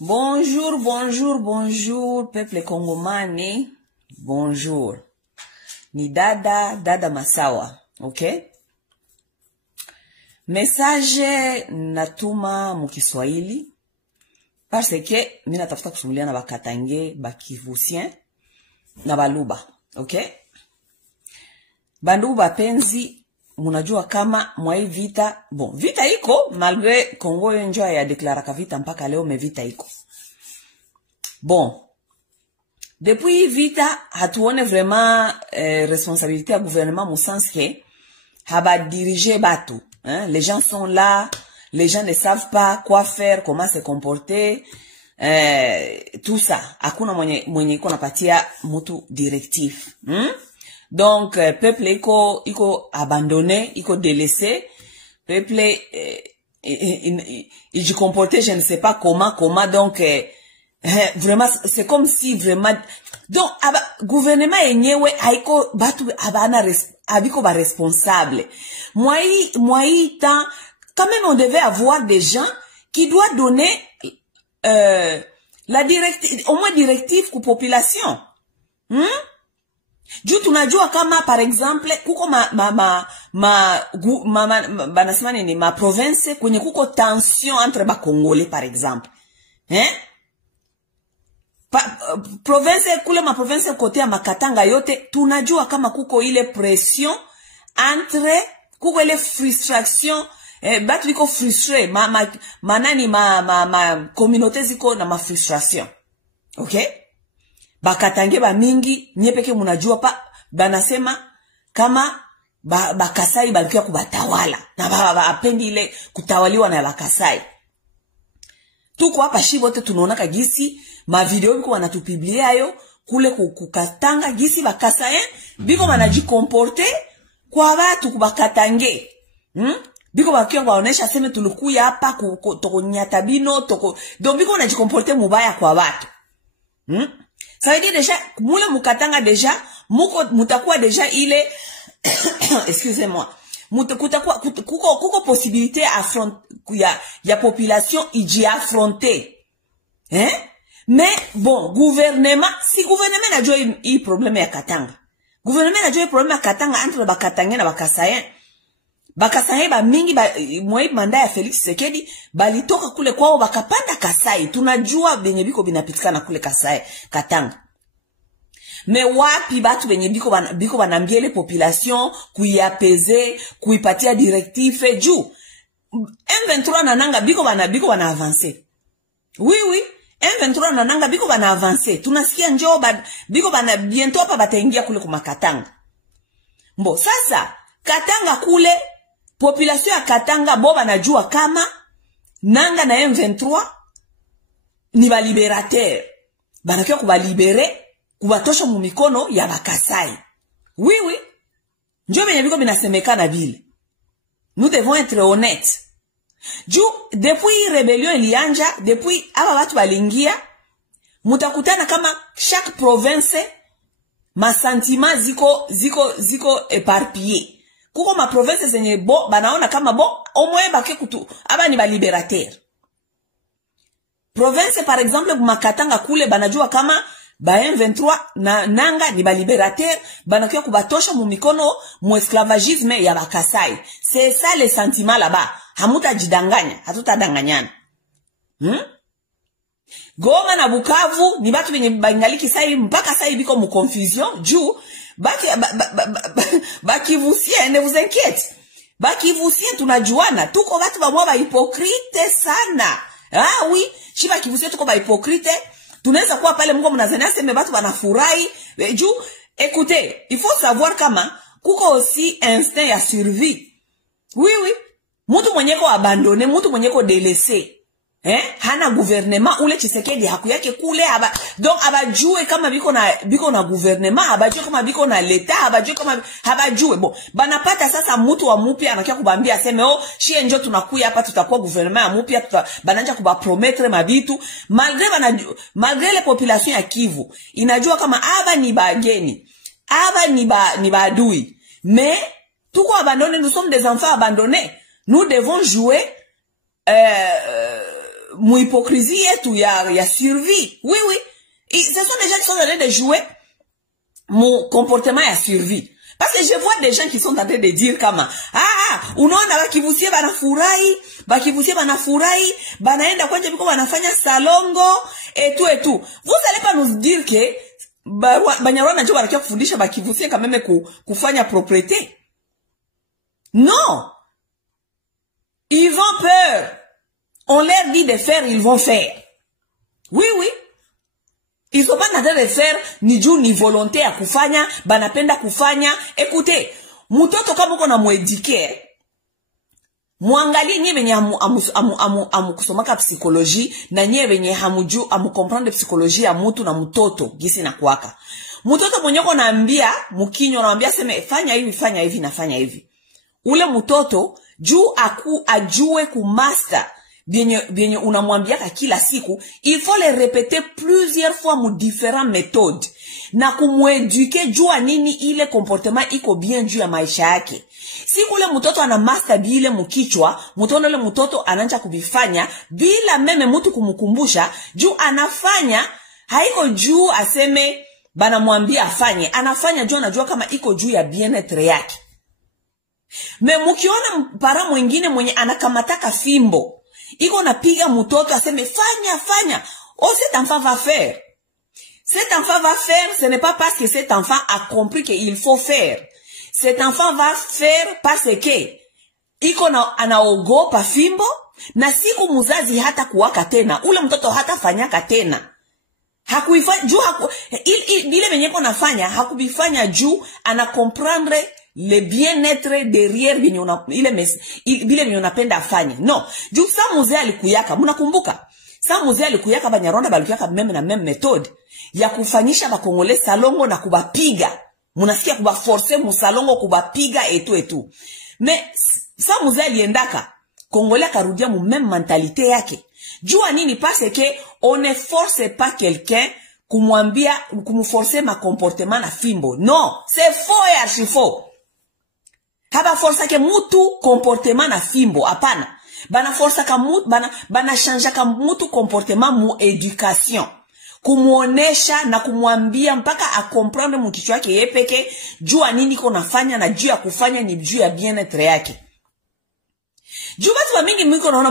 Bonjour, bonjour, bonjour, peuple congomani. Bonjour. Ni dada Masawa, okay? Message natuma mukiswahili parce que mina tafuta kusumulia na bakatange, bakivusien na baluba, okay? Bandugu bapenzi, munajua kama mwa hii vita, bon, vita iko, malgré Congo yonjo ya deklaraka vita mpaka leo me vita iko. Bon, depuis vita, hatuone vraiment responsabilité à gouvernement au sens que haba diriger bateau. Hein? Les gens sont là, les gens ne savent pas quoi faire, comment se comporter, tout ça. Hakuna mwenye iko napatia mutu directif. Donc, peuple iko abandonné, iko délaissé. Peuple, il comportait, je ne sais pas comment, donc, vraiment, c'est comme si vraiment, donc, gouvernement enyewe, haiko, batu, abiko ba responsable. Moi, temps, quand même, on devait avoir des gens qui doivent donner, la directive, au moins directive pour population. Juu tunajua kama par exemple kuko banasema nini ma province kwenye kuko tension entre ba Congolais par exemple. Province kule ma province kote ya Makatanga yote tunajua kama kuko ile pression entre kuko ile frustration batu biko frustré manani ma communauté ziko na ma frustration. Okay? Bakatange ba mingi nyepeke munajua pa banasema kama bakasai balikuwa kubatawala na apendi ile kutawaliwa na bakasai. Tuko hapa shibote tunaona kagisi ma video biko wanatupiblia yo kule kukatanga gisi bakasai biko wanajikomporte kwa watu kubakatange. Biko bakiwa waonesha sema tulikuya hapa toko nyatabino toko donc biko wanajikomporte mubaya kwa watu. Ça veut dire déjà, moule mukatanga déjà, mutakuwa déjà ile, excusez-moi, kuko possibilité ya population iji affronter. Mais bon, gouvernement, si gouvernement na joa i problème ya Katanga. Gouvernement na joa i problème ya Katanga entre bakatange na bakasayen. Bakasaye ba mingi mwai manda ya Felix Tshisekedi balitoka kule kwao bakapanda Kasai. Tunajua benye biko binapitikana kule Kasai, Katanga. Me wapi batu benye biko banambiele population kuiapeze, kuipatia directive juu M23 na nanga biko bana avancer. Oui, M23 na nanga biko bana avancer. Tunasikia njoo biko bana bientôt hapa bataingia kule kuma Katanga. Mbo sasa Katanga kule population ya Katanga boba najua kama nanga na M23 ni ba liberateur. Banakiwa kubalibere, kubatosha mu mikono ya bakasai. Oui. Njoo benye biko binasemekana vile. Nous devons être honnêtes. Juu depuis rebellion ilianja, depuis aba watu balingia, mutakutana kama chaque province ma sentiment ziko éparpillé. Kuko ma province zenye bo banaona kama bo omwe bake kutu aba ni ba liberateur. Province par exemple Makatanga kule banajua kama ba M23 na nanga ni ba liberateur, banakia kubatosha mu mikono mu esclavagisme ya bakasai. C'est ça le sentiment là-bas. Hamuta jidanganya, hatuta danganyana. Goma na Bukavu ni batu benye bangaliki sai mpaka sai biko mu confusion juu bakivusien, ne vous inquiète. Bakivusien tunajuana, tuko watu ba hypocrite sana. Ah oui, shi bakivusien tuko ba hypocrite. Tunaweza kuwa pale Mungu mnazania sema watu wanafurahi. Juu écoutez, il faut savoir kama kuko aussi instinct ya survie. Oui. Mutu mwenyeko abandonné, mutu mwenyeko délaissé. Hana gouvernement ule Tshisekedi haku yake kule donc abajue kama biko na gouvernement, abajue kama biko na leta, abajue kama habajue. Bon, banapata sasa mutu wa mupya anakia kubambia aseme shie njo tunakuya hapa tutakuwa gouvernement ya mupya, bananja kubapromettre mabitu malgré les population ya Kivu inajua kama aba ni bageni, aba ni badui. Mais tuko abandonné, nous sommes des enfants abandonnés. Nous devons jouer mon hypocrisie yetu ya survie. Oui, oui. Et ce sont des gens qui sont en train de jouer mon comportement ya survie. Parce que je vois des gens qui sont en train de dire comme unaona bakivusie banafurahi, banaenda kwanje biko banafanya salongo et tout. Vous allez pas nous dire que Banyarwanda ndio barakia kufundisha bakivusie quand même kufanya propriété. Non. Ils vont peur. On leur dit de faire, ils vont faire. Oui, oui. Ils sont pas en train de faire ni juu ni volonté ya kufanya, banapenda kufanya. Écoutez, mutoto kama uko na muedike, muangalie nye benye kusomaka psychologie, na nye benye hamuju comprendre psychologie ya mutu na mutoto gisi na kuwaka. Mutoto mwenye uko naambia mukinyo naambia seme fanya hivi na fanya hivi. Ule mutoto juu ajue kumaster bien unamwambiaka kila siku, il faut le répéter plusieurs fois mu différentes méthodes na kumueduke jua nini ile comportement iko bien juu ya maisha yake. Siku ule mtoto ana master bile mukichwa, mtoto ule mtoto anaanza kubifanya bila meme mtu kumkumbusha juu anafanya, haiko juu aseme bana mwambia afanye, anafanya juu anajua kama iko juu ya bien-être yake. Me mukiona para mwingine mwenye anakamataka fimbo iko napiga mtoto aseme fanya, oh cet enfant va faire. Cet enfant va faire, ce n'est pas parce que cet enfant a compris qu'il faut faire. Cet enfant va faire parce que iko anaogopa fimbo, na siku muzazi hata kuwaka tena, ule mtoto hata fanyaka tena. Hakuifanya juu bile benye ko nafanya hakubifanya juu ana comprendre le bien-être derrière bile benye unapenda afanye. No, juu sa muzee alikuyaka, munakumbuka? Sa muzee alikuyaka Banyarwanda balikuyaka meme na meme methode ya kufanyisha bakongole salongo na kubapiga. Munasikia kubaforce musalongo kubapiga etu. Mais sa muzee aliendaka Kongole akarudia mu même mentalité yake. Jua nini? Parce que on ne force pas quelqu'un kumwambia kumforcer ma comportement na fimbo. Non, c'est faux et archi faux. Haba force ke mutu comportement na fimbo, hapana. Bana force ka mutu bana changer ka mutu comportement mu education. Kumuonesha na kumwambia mpaka a comprendre mu kichwa yake yepeke jua nini ko nafanya na juu ya kufanya ni juu ya bien-être yake. Juu batu mingi mwiko naona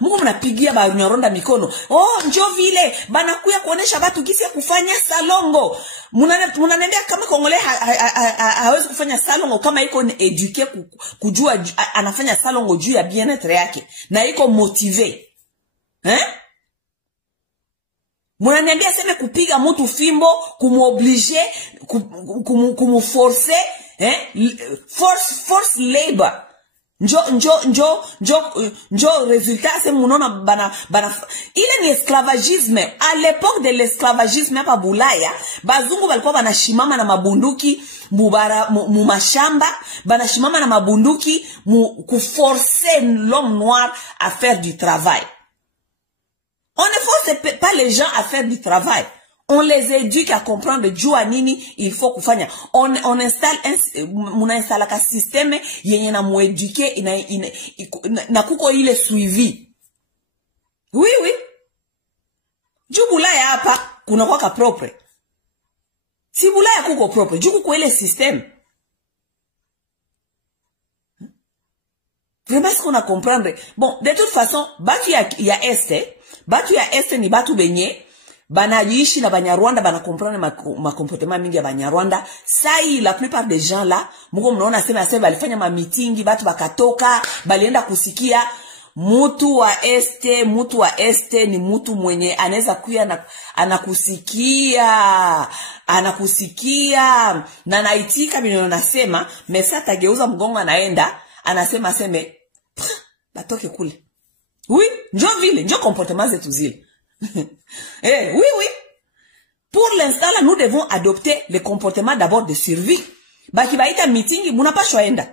Mungu mnapigia Banyarwanda mikono. Oh, njoo vile banakuya kuonesha batu gisi ya kufanya salongo. Munanendea kama Kongole hawezi kufanya salongo kama iko eduke kujua anafanya salongo juu ya bien-être yake na iko motivé. Munanendea sema kupiga mtu fimbo, kumuoblige, kumuforcer, force labor. Njo résultat c'est munona bana il est l'esclavagisme. À l'époque de l'esclavagisme hapa Bulaya, bazungu balikuwa banashimama na mabunduki mu mashamba, banashimama na mabunduki kuforcer l'homme noir à faire du travail. On ne force pas les gens à faire du travail. On les éduque à comprendre jua nini il faut kufanya. On installe installe un système yenye na mueduke na kuko ile suivi. Oui, oui. Juu Bulaya hapa kuna kwa propre. Si Bulaya kuko propre, juu kuko ile système. Vraiment ce qu'on a comprendre. Bon, de toute façon, batu ya este ni batu benye banayishi na Banyarwanda bana comprendre ma comportement mingi ya Banyarwanda. Sai la plupart des gens là, muko mnaona sema balifanya ma meeting, batu bakatoka, balienda kusikia mutu wa este ni mutu mwenye anaweza kuya na anakusikia na naitika binyo nasema, mesa tageuza mgongo anaenda, anasema batoke kule. Oui, njo vile, njo comportement zetu zile. Oui, oui. Pour l'instant, là, nous devons adopter le comportement d'abord de survie. Baki baita meeting, muna pa shoenda.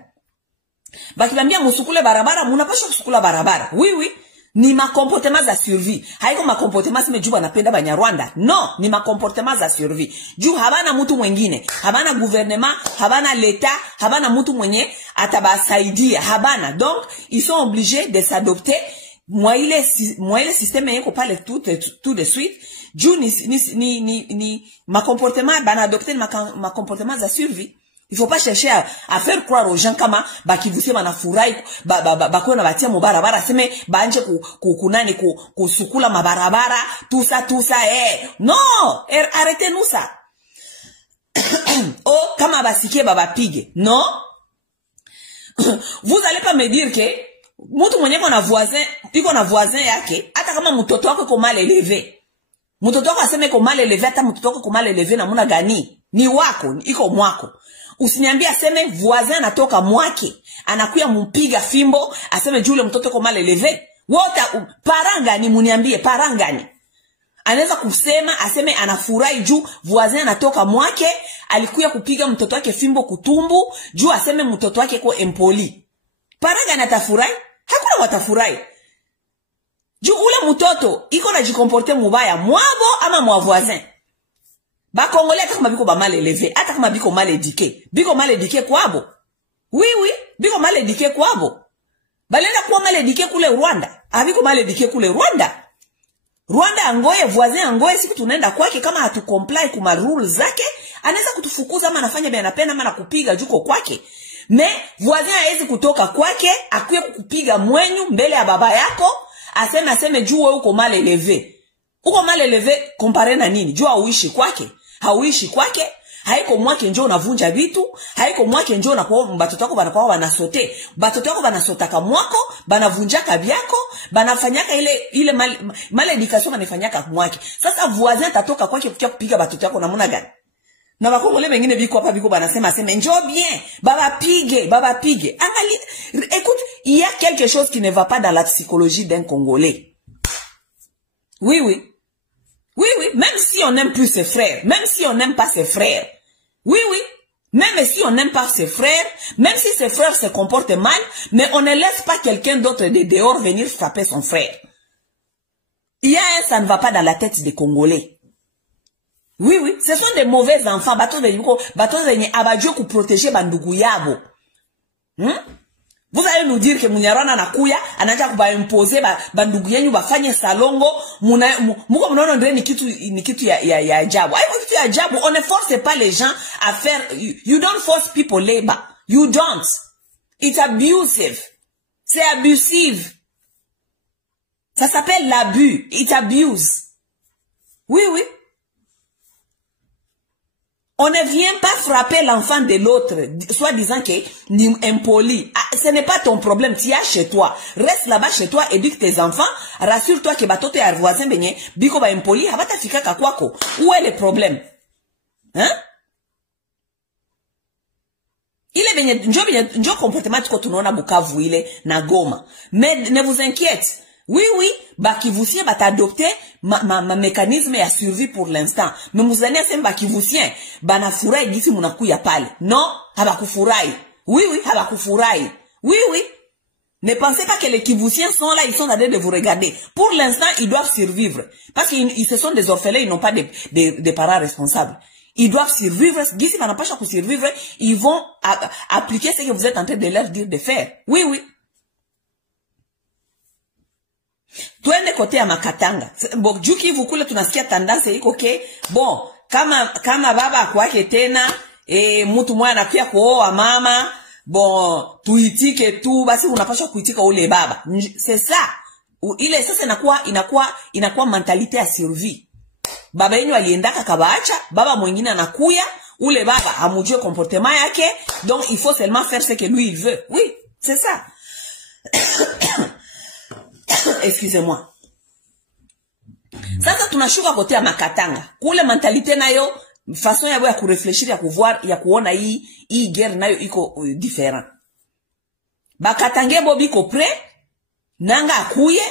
Baki bambia musukule barabara, muna pa sukula barabara. Oui, oui. Ni ma comportement za survie. Haiko ma comportement sime juu banapenda Banyarwanda. Non, ni ma comportement za survie. Juu habana mutu mwengine, habana gouvernement, habana l'État, habana mutu mwenye atabasaidia, habana. Donc, ils sont obligés de s'adopter moi ile système yeko pale tout de suite juu ni ma comportement bana adopter ma comportement za survie. Il faut pas chercher à faire croire aux gens kama bakivusie banafurahi bakuwe na batia mu barabara seme banje kunani kusukula mabarabara tout ça non, arrêtez-nous ça. Oh, kama basikie babapige non. Vous allez pas me dire que mtu mwenye iko na voisin yake hata kama mtoto wako iko mal élevé, mtoto wako aseme iko mal élevé, hata mtoto wako iko mal élevé na muna gani ni wako iko mwako. Usiniambia aseme voisin anatoka mwake anakuya mpiga fimbo aseme jule mtoto iko mal élevé. Wote parangani, muniambie parangani anaweza kusema aseme anafurahi juu voisin anatoka mwake alikuya kupiga mtoto wake fimbo kutumbu juu aseme mtoto wake ko impoli. Parangani atafurahi? Hakuna watafurahi. Juu ule mtoto iko na jikomporte mubaya mwabo ama mwa voisin. Ba Congolais hata kama biko ba mal élevé, hata kama biko mal éduqué kwabo. Oui, biko mal éduqué kwabo. Balenda kuwa mal éduqué kule Rwanda. Abiko mal éduqué kule Rwanda. Rwanda angoye, voisin angoye, siku tunaenda kwake kama hatu comply kuma rules zake, anaweza kutufukuza ama anafanya bia napenda ama nakupiga juko kwake. Me voisin haezi kutoka kwake, akuye kukupiga mwenyu mbele ya baba yako, aseme juu uko mal élevé. Uko mal élevé compare na nini? Juu hauishi kwake. Hauishi kwake. Haiko mwake njoo unavunja vitu, haiko mwake njoo unakuwa batoto wako banakuwa wanasote. Batoto wako banasotaka mwako, banavunjaka byako, banafanyaka ile mal education banafanyaka mwake. Sasa voisin tatoka kwake kukia kupiga batoto wako namna gani? Na bakongole wengine biko hapa biko banasema njoo bien, baba pige. Angalia, écoute, il y a quelque chose qui ne va pas dans la psychologie d'un Congolais. Oui, même si on n'aime plus ses frères, même si on n'aime pas ses frères. Oui, même si on n'aime pas ses frères, même si ses frères se comportent mal, mais on ne laisse pas quelqu'un d'autre de dehors venir frapper son frère. Ça ne va pas dans la tête des Congolais. Oui, ce sont des mauvais enfants. Bato venye abadjo ku protéger bandugu yabo. Vous allez nous dire que Munyarwana nakuya anaja kuba imposer bandugu yenyu bafanye salongo muko mnaona ndio ni kitu ya ajabu. Hayo kitu ya ajabu. On ne force pas les gens à faire. You don't force people labor. You don't. It's abusive. C'est abusif. Ça s'appelle l'abus. It abuse. Oui. On ne vient pas frapper l'enfant de l'autre, soit disant que ni impoli. Ce n'est pas ton problème, tu as chez toi. Reste là-bas chez toi, éduque tes enfants, rassure-toi que batote ya voisin benye, biko ba impoli, habata fika kakwako. Où est le problème? Hein? Ile benye, njo comportement tuko tunaona Bukavu ile na Goma. Mais ne vous inquiète. Oui, bakivusien bat adopter ma mécanisme ya survie pour l'instant. Mais muzania sema bakivusien banafurahi gisi munakuya pale. Non, habakufurahi. Oui, habakufurahi. Oui. Ne pensez pas que les kivusiens sont là, ils sont en train de vous regarder. Pour l'instant, ils doivent survivre. Parce qu'ils se sont des orphelins, ils n'ont pas de parents responsables. Ils doivent survivre. Gisi banapasha ku survivre, ils vont appliquer ce que vous êtes en train de leur dire de faire. Oui. Tuende kote ya Makatanga. Juki vukule tunasikia tendance iko ke bon kama baba kwake tena mtu mmoja anakuja kuoa mama bon tuitike tu basi unapaswa kuitika ule baba. C'est ça. Ile sasa inakuwa mentalite ya survie. Baba yenu aliendaka kabaacha, baba mwingine anakuya, ule baba hamujue comportement yake, donc il faut seulement faire ce que lui il veut. Oui, c'est ça. Excusez-moi. Sasa tunashuka kote ya Makatanga. Kule mentalite nayo, façon ya kurefleshiri ya kuvoir, ya kuona hii guerre nayo iko different. Bakatange bobi ko pre, nanga akuye,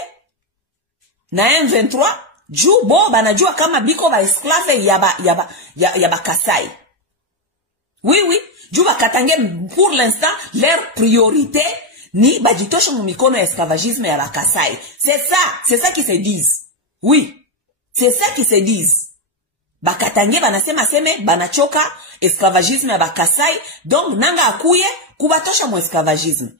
na M23, juu bo banajua kama biko ba esclave ya ba Kasai. Oui, juu bakatange pour l'instant, leur priorité, ni bajitosha mumikono ya esclavagisme ya Kasai. C'est ça qui se disent. Oui, c'est ça qui se disent. Bakatange banasema seme banachoka esclavagisme ya Kasai, donc nanga akuye kubatosha mu esclavagisme.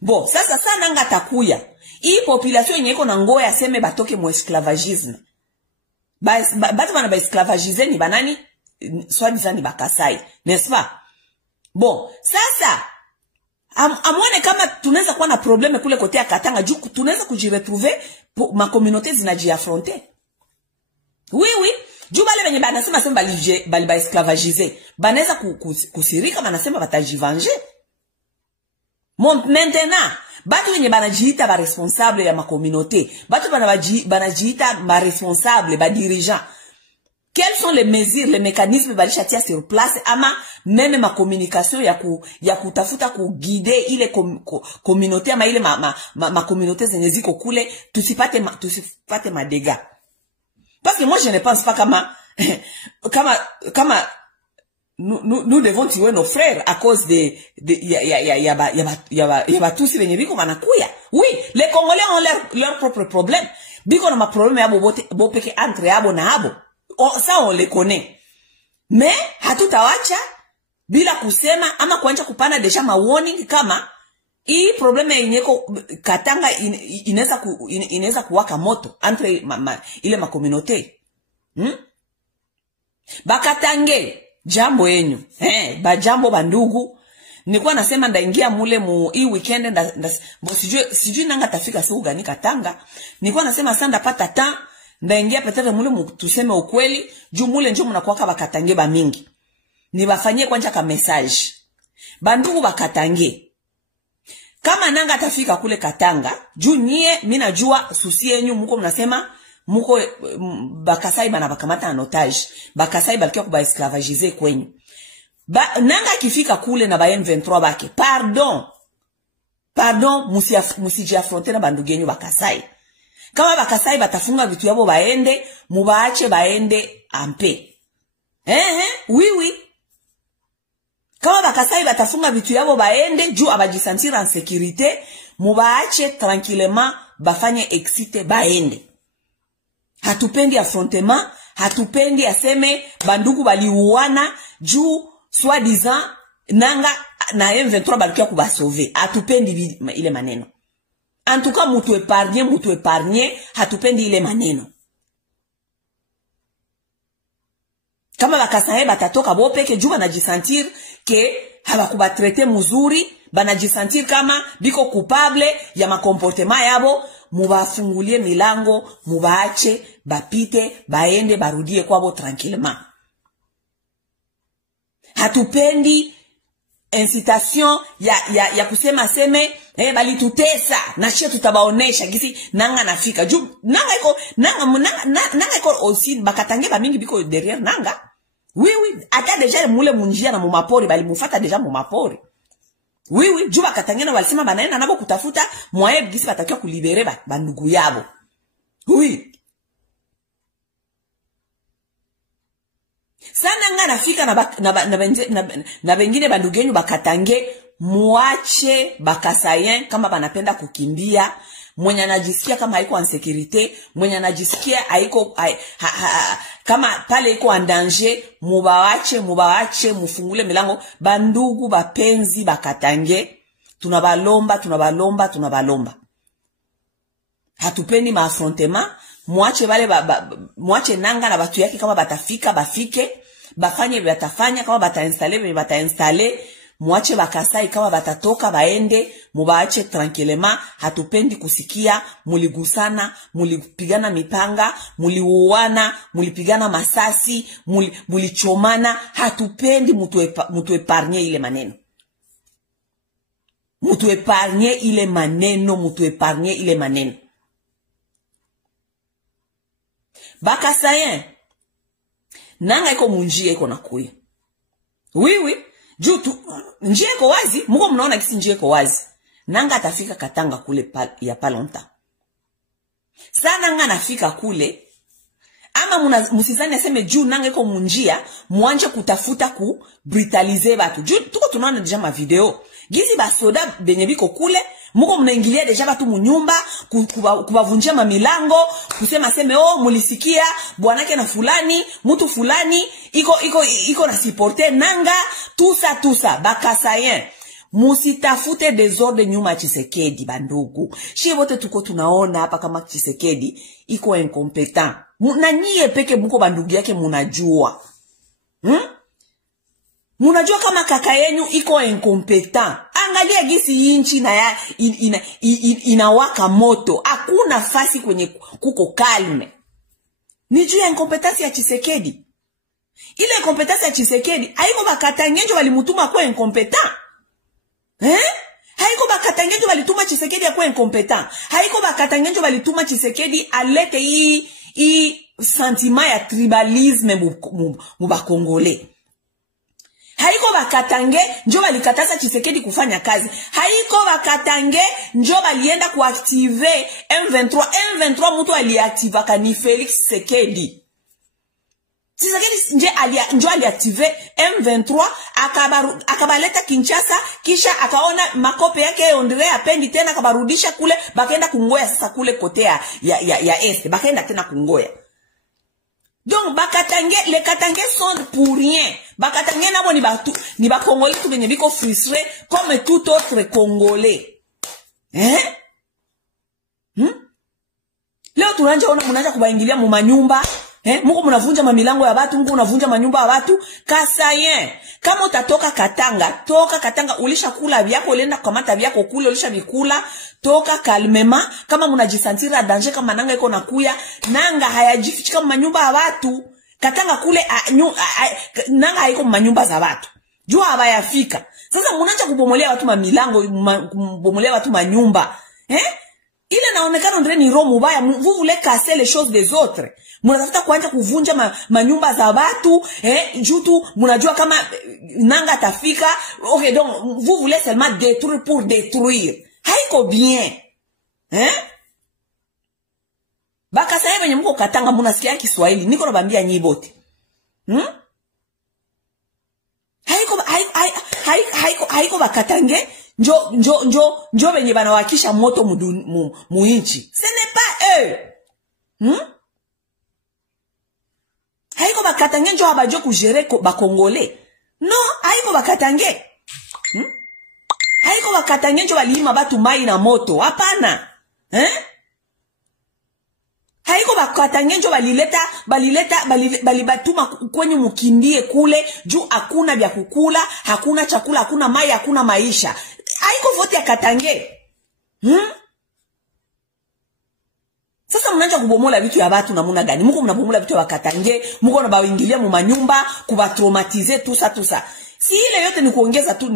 Bon, sasa nanga takuya. Hii population yenye iko na ngoya aseme batoke mu esclavagisme. Batu bana ba esclavagiser ni banani? Soit disant ni bakasai, n'est-ce pas? Bon, sasa amwone kama tunaweza kuwa na probleme kule kote ya Katanga juu tunaweza kujiretrouver ma communauté zinajiaffronter. Oui, juu bale benye banasema sema bali ba esclavagiser. Banaweza kusirika banasema batajivenger. Maintenant, batu wenye banajiita ba responsable ya ma communauté, batu banajiita ba responsable, ba dirigeant. Quelles sont les mesures, les mécanismes balisha tia sur place ama même ma communication ya kutafuta ku guider ile communauté ama ile ma communauté zenye ziko kule tusipate ma dégâts. Parce que moi je ne pense pas kama nous devons tuer nos frères à cause de yaba tous les biko manakuya. Oui, les Congolais ont leur propre problème. Biko na ma problème yabo bo peke entre yabo na abo. Ça on les connaît. Mais hatutawacha bila kusema ama kuanza kupana deja ma warning kama hii probleme yenyeko Katanga inaweza kuwaka moto entre ile ma communauté. Bakatange jambo yenyu. Bajambo bandugu. Nilikuwa nasema ndaingia mule hii weekend sijui nanga tafika siku gani Katanga. Nilikuwa nasema sasa ndapata temps ndaingia peut-être mule tuseme ukweli juu mule njo mnakuwaka bakatange ba mingi. Nibafanyie kwanza ka message. Bandugu bakatange. Kama nanga atafika kule Katanga, juu nyie mimi najua susi yenyu mko mnasema muko bakasai bana bakamata en otage. Bakasai balikuwa kuba esclavagiser kwenyu. Nanga akifika kule na ba M23 bake. Pardon, musiji affronter na bandugu yenyu bakasai. Kama bakasai batafunga vitu yabo baende, mubaache baende ampe. Oui. Kama bakasai batafunga vitu yabo baende, juu abajisentir en sécurité, mubaache tranquillement bafanye excite baende. Hatupendi affrontement, hatupendi aseme bandugu baliuana juu soi-disant nanga na M23 balikuwa kubasauver. Hatupendi ile maneno. En tout cas, mutu épargné, hatupendi ile maneno. Kama bakasaye batatoka bopeke juu banajisentir ke habakubatraite muzuri, banajisentir kama biko coupable ya makomportema yabo, mubafungulie milango, mubaache, bapite, baende, barudie kwabo tranquillement. Hatupendi incitation ya kusema seme bali tutesa na shia tutabaonesha gisi nanga nafika juu nanga iko aussi bakatange ba mingi biko derrière nanga. Oui ata déjà mule munjia na mumapori bali mufata déjà mumapori. Oui juu bakatange na walisema banaenda nabo kutafuta mwae gisi batakiwa kulibere bandugu yabo. Oui sana nga nafika na bengine bandugu yenyu bakatange, muache bakasayen kama banapenda kukimbia, mwenye anajisikia kama haiko en sécurité, mwenye anajisikia haiko kama pale iko en danger, mubawache mufungule milango. Bandugu bapenzi bakatange, tunabalomba. Hatupendi ma affrontement. Muache muache nanga na batu yake kama batafika bafike, bafanye batafanya kama batainstaller, muache bakasai kama batatoka baende, mubaache tranquillement. Hatupendi kusikia muligusana, mulipigana mipanga, muliuana, mulipigana masasi, mulichomana. Hatupendi mutu épargner ile maneno. Mutu épargner ile maneno. Bakasayen nanga iko munjia iko nakuya. Oui juu njia iko wazi, mko mnaona kisi njia iko wazi. Nanga atafika Katanga kule ya palonta. Sana nanga nafika kule ama musizani aseme juu nanga iko munjia muanje kutafuta ku brutaliser batu. Juu tuko tunaona deja ma video gizi basoda benye biko kule, muko mnaingilia deja batu munyumba kubavunjia mamilango, kusema seme mulisikia bwanake na fulani, mutu fulani iko na supporter nanga tusa bakasayen. musitafute desordre nyuma Tshisekedi bandugu. Shie wote tuko tunaona hapa kama Tshisekedi iko incompetent. Na nyie peke muko bandugu yake munajua. Munajua kama kaka yenu iko incompetent. Angalia gisi inchi na ya inawaka moto. Hakuna fasi kwenye kuko kalme. Ni juu ya incompetence ya Tshisekedi. Ile incompetence ya Tshisekedi haiko bakatangenjo walimutuma kwa incompetent. Haiko bakatangenjo walituma Tshisekedi ya kwa incompetent. Haiko bakatangenjo walituma Tshisekedi alete hii sentiment ya tribalisme muba Kongole. Haiko bakatange njo balikataza Tshisekedi kufanya kazi. Haiko bakatange njo balienda kuactive M23 mutu aliactiva kani Felix Tshisekedi. Tshisekedi njo aliactive M23 akabaleta Kinshasa, kisha akaona makope yake ondire apendi tena akabarudisha kule, bakaenda kungoya sasa kule kote ya est, bakaenda tena kungoya. Donc bakatange, les Katangais sont pour rien. Bakatange nabo ni ba Congolais tout benye biko frustré comme tout autre Congolais. Leo tunanja ona munaanza kubaingilia mu manyumba, muko munavunja mamilango ya watu, muko unavunja manyumba ya watu. Kasayen, kama utatoka Katanga, toka Katanga, ulisha kula vyako, ulienda kukamata vyako kule, ulisha vikula, toka kalmema. Kama munajisantira danger kama nanga iko nakuya, nanga hayajifichi kama manyumba ya watu. Katanga kule nanga haiko manyumba za watu. Jua habayafika. Sasa munaanza kubomolea watu mamilango, kubomolea watu manyumba. Ile naonekana ndre ni roho mubaya. Vous voulez casser les choses des autres. Munatafuta kuanza kuvunja manyumba za watu, jutu munajua kama nanga tafika. OK, donc vous voulez seulement détruire pour détruire. Haiko bien. Baka sasa wenye mko Katanga munasikia Kiswahili, niko nabambia nyi bote. Haiko bakatange njo benye banawakisha moto muinchi. Ce n'est pas eux. Haiko bakatange njo abajo kujere ba Congolais. Non, haiko bakatange. Haiko bakatange njo balima batu mai na moto. Hapana. Haiko bakatange njo balibatuma kwenye mukimbie kule juu hakuna vya kukula, hakuna chakula, hakuna mai, hakuna maisha. Haiko vote ya Katange. Sasa mnaanza kubomola vitu ya watu namuna gani? Muko mnabomola vitu ya Katange, muko mnabaingilia mu manyumba, kubatraumatiser tout ça. Si ile yote ni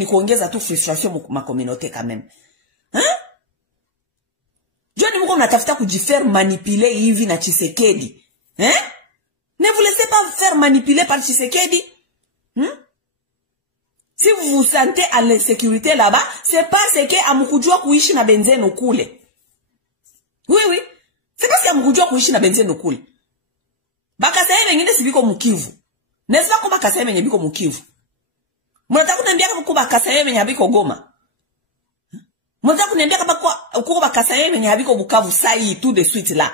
kuongeza tu frustration mu communauté quand même. Joni muko mnatafuta kujifaire manipuler hivi na Tshisekedi. Ne vous laissez pas faire manipuler par Tshisekedi. Si vous vous sentez à l'insécurité là-bas, c'est parce que amukujua kuishi na benzenu kule. Oui. C'est parce que amukujua kuishi na benzenu kule. Bakasaye wengine sibiko mukivu. Nesa ko bakasaye wenye biko mukivu. Mnataka kuniambia kama ko bakasaye wenye habiko Goma? Mnataka kuniambia kama ko bakasaye wenye habiko Bukavu sai tout de suite là?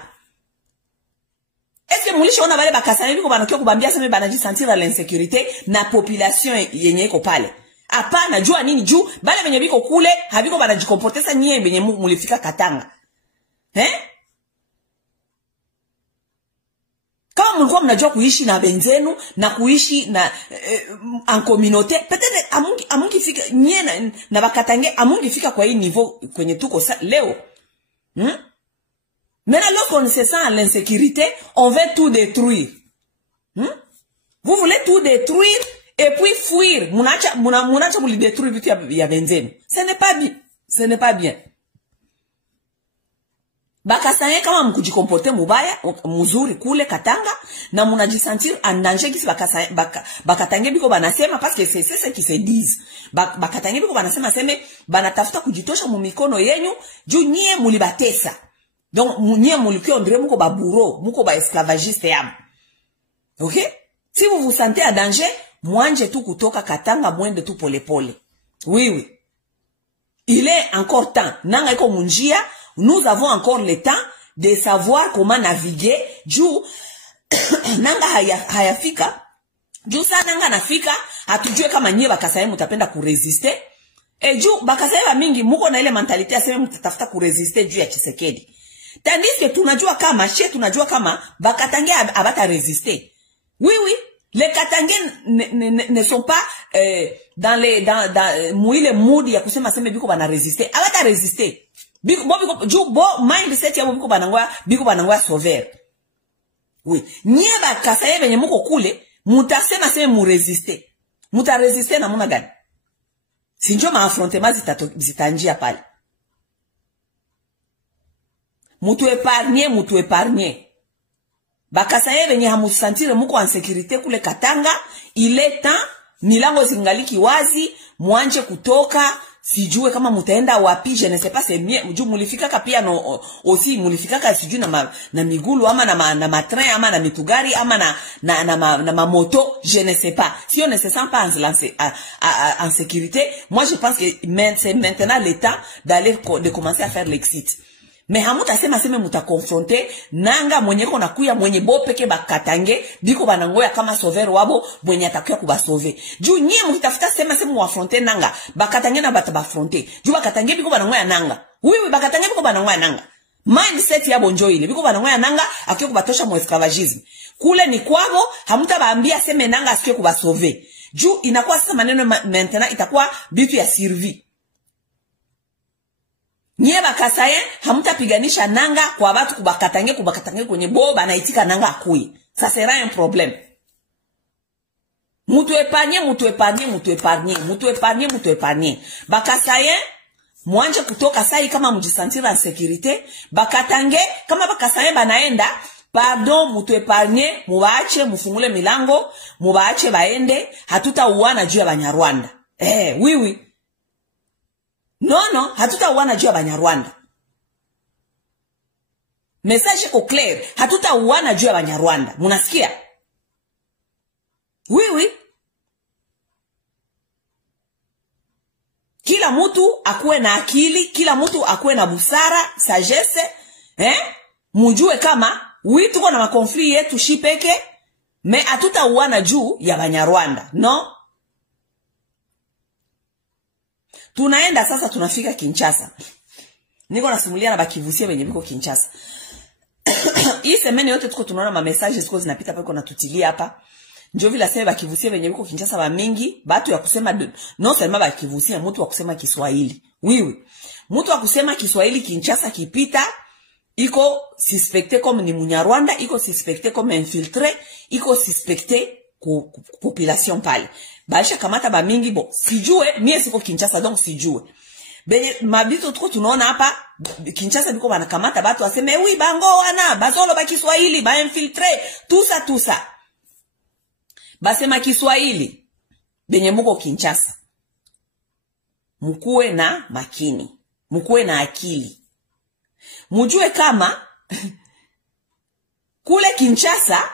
Est-ce que mulishaona bale bakasaye biko banakia kubambia sema banajisentir à l'insécurité na population yenye iko pale? Hapana, jua nini juu bale benye biko kule habiko banajikomportesa nyie benye mulifika Katanga. Kama mulikuwa mnajua kuishi na benzenu na kuishi na en communauté, peut-être amungi fika nyie na bakatange amungi fika kwa hii niveau kwenye tuko leo. Maintenant, lorsqu'on se sent à l'insécurité, on veut tout détruire. Vous voulez tout détruire et puis fuir. Munacha muli détruire vitu ya benzenu. Ce n'est pas bien. Ce n'est pas bien. Bakasaye kama mkujikomporte mubaya, muzuri kule Katanga, na munajisentir en danger kisi bakatange biko banasema, parce que c'est ce qui se disent. Bakatange biko banasema seme, banatafuta kujitosha mu mikono yenyu, juu nyie mulibatesa. Donc, nyie mulikuwa ondire muko ba bourreau, muko ba esclavagiste yamu. OK? Si vous vous sentez à danger, mwanje tu kutoka Katanga, mwende tu pole pole. Oui. Il est encore temps. Nanga iko munjia, nous avons encore le temps de savoir comment naviguer. Juu, nanga hayafika. Juu sa nanga nafika, hatujue kama nyie bakasaye mutapenda kuresiste. E juu bakasema mingi muko na ile mentalite aseme mtatafuta kuresiste juu ya Tshisekedi. Tandis que tunajua kama bakatange abata résister. Oui, les Katangais ne sont pas dans le mood ya kusema sema biko bana résister. Abata résister. Biko mindset ya biko banangwa sauver. Oui, nye bakasaye benye muko kule, mutasema sema mu résister. Muta résister na muna gani? Sinjo ma affrontement zitanjia pale. Mutu épargner. Bakasaye benye hamusantire muko en sécurité kule Katanga, il est temps milango zingaliki wazi, muanje kutoka, sijue kama mutaenda wapi, je ne sais pas, c'est mieux, juu mulifika kapia no aussi mulifika ka sijue na migulu ama na matrain ama na mitugari ama na moto, je ne sais pas. Si on ne se sent pas en sécurité, moi je pense que c'est maintenant le temps de commencer à faire l'exit. Mais hamuta sema muta confronter nanga mwenye kona kuya mwenye bo peke bakatange biko banangoya kama sauver wabo mwenye atakuya kuba sauver. Juu nyie mkitafuta sema mu affronter nanga bakatange na bata affronter. Juu bakatange biko banangoya nanga. Oui bakatange biko banangoya nanga. Mindset ya bonjo ile biko banangoya nanga akiyo kubatosha mu esclavagisme. Kule ni kwabo hamuta baambia sema nanga asiyo kuba sauver. Juu inakuwa sasa maneno maintenant itakuwa bitu ya survie. Nye bakasaye hamutapiganisha nanga kwa watu kubakatange kwenye bo banaitika nanga akui. Ça sera un problème. Mutu épargner. Bakasaye mwanje kutoka sai kama mjisantira en sécurité, bakatange kama bakasaye banaenda, pardon mutu épargner, mubaache mufungule milango, mubaache baende, hatutauana juu ya Banyarwanda. Oui. Non, hatutauana juu ya Banyarwanda. Message iko clair, hatutauana juu ya Banyarwanda. Munasikia? Oui. Kila mtu akuwe na akili, kila mtu akuwe na busara, sagesse, mujue kama tuko na makonflit yetu shipeke, me hatutauana juu ya Banyarwanda. No? Tunaenda sasa tunafika Kinshasa. Niko nasimulia na bakivusia wenye biko Kinshasa. Hii semeni yote tuko tunaona ma messages ziko zinapita pale kuna tutilia hapa. Ndio vile sasa bakivusia wenye biko Kinshasa ba mingi, batu ya kusema non seulement bakivusia mtu wa kusema Kiswahili. Oui. Mtu wa kusema Kiswahili Kinshasa kipita iko suspecté comme ni Munyarwanda, iko suspecté comme infiltré, iko suspecté population pale. Baisha kamata ba mingi bo. Sijue, mie siko Kinshasa donc sijue. Benye mabito tuko tunaona hapa Kinshasa biko banakamata batu waseme oui bango wana bazolo ba Kiswahili ba infiltré tout ça. Basema Kiswahili benye muko Kinshasa. Mkuwe na makini, mkuwe na akili. Mujue kama kule Kinshasa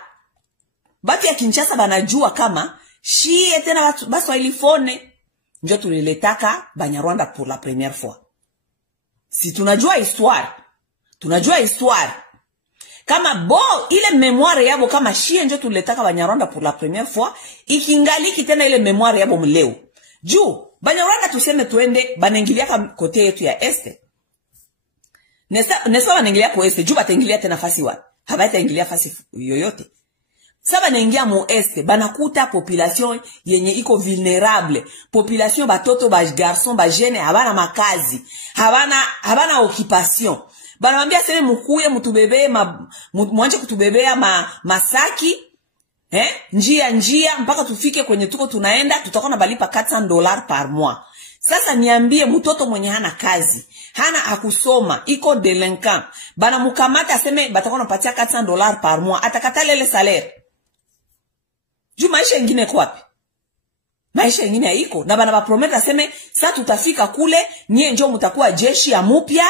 batu ya Kinshasa banajua kama shie tena Baswahili fone njo tuliletaka Banyarwanda pour la première fois. Si tunajua histoire. Kama bo ile memoire yabo kama shie njo tuliletaka Banyarwanda pour la première fois, ikingaliki tena ile memoire yabo mleo. Juu Banyarwanda tuseme tuende banengilia kote yetu ya este. Nesa banengilia ko este, juu batengilia tena fasi wapi? Habataingilia fasi yoyote. Saba naingia mu este, banakuta population yenye iko vulnerable, population batoto ba garçon ba jeune habana makazi, habana occupation. Banamwambia sema mukuye mutubebe mwanje kutubebea masaki, njia mpaka tufike kwenye tuko tunaenda, tutakuwa na balipa $400 par mois. Sasa niambie mtoto mwenye hana kazi, hana akusoma, iko delinquant, banamukamata aseme batakuwa napatia $400 par mois, atakatale ile salaire. Juu maisha ingine kwa wapi? Maisha ingine haiko. Na bana baprometa aseme sa tutafika kule, nyie njoo mutakuwa jeshi ya mupya,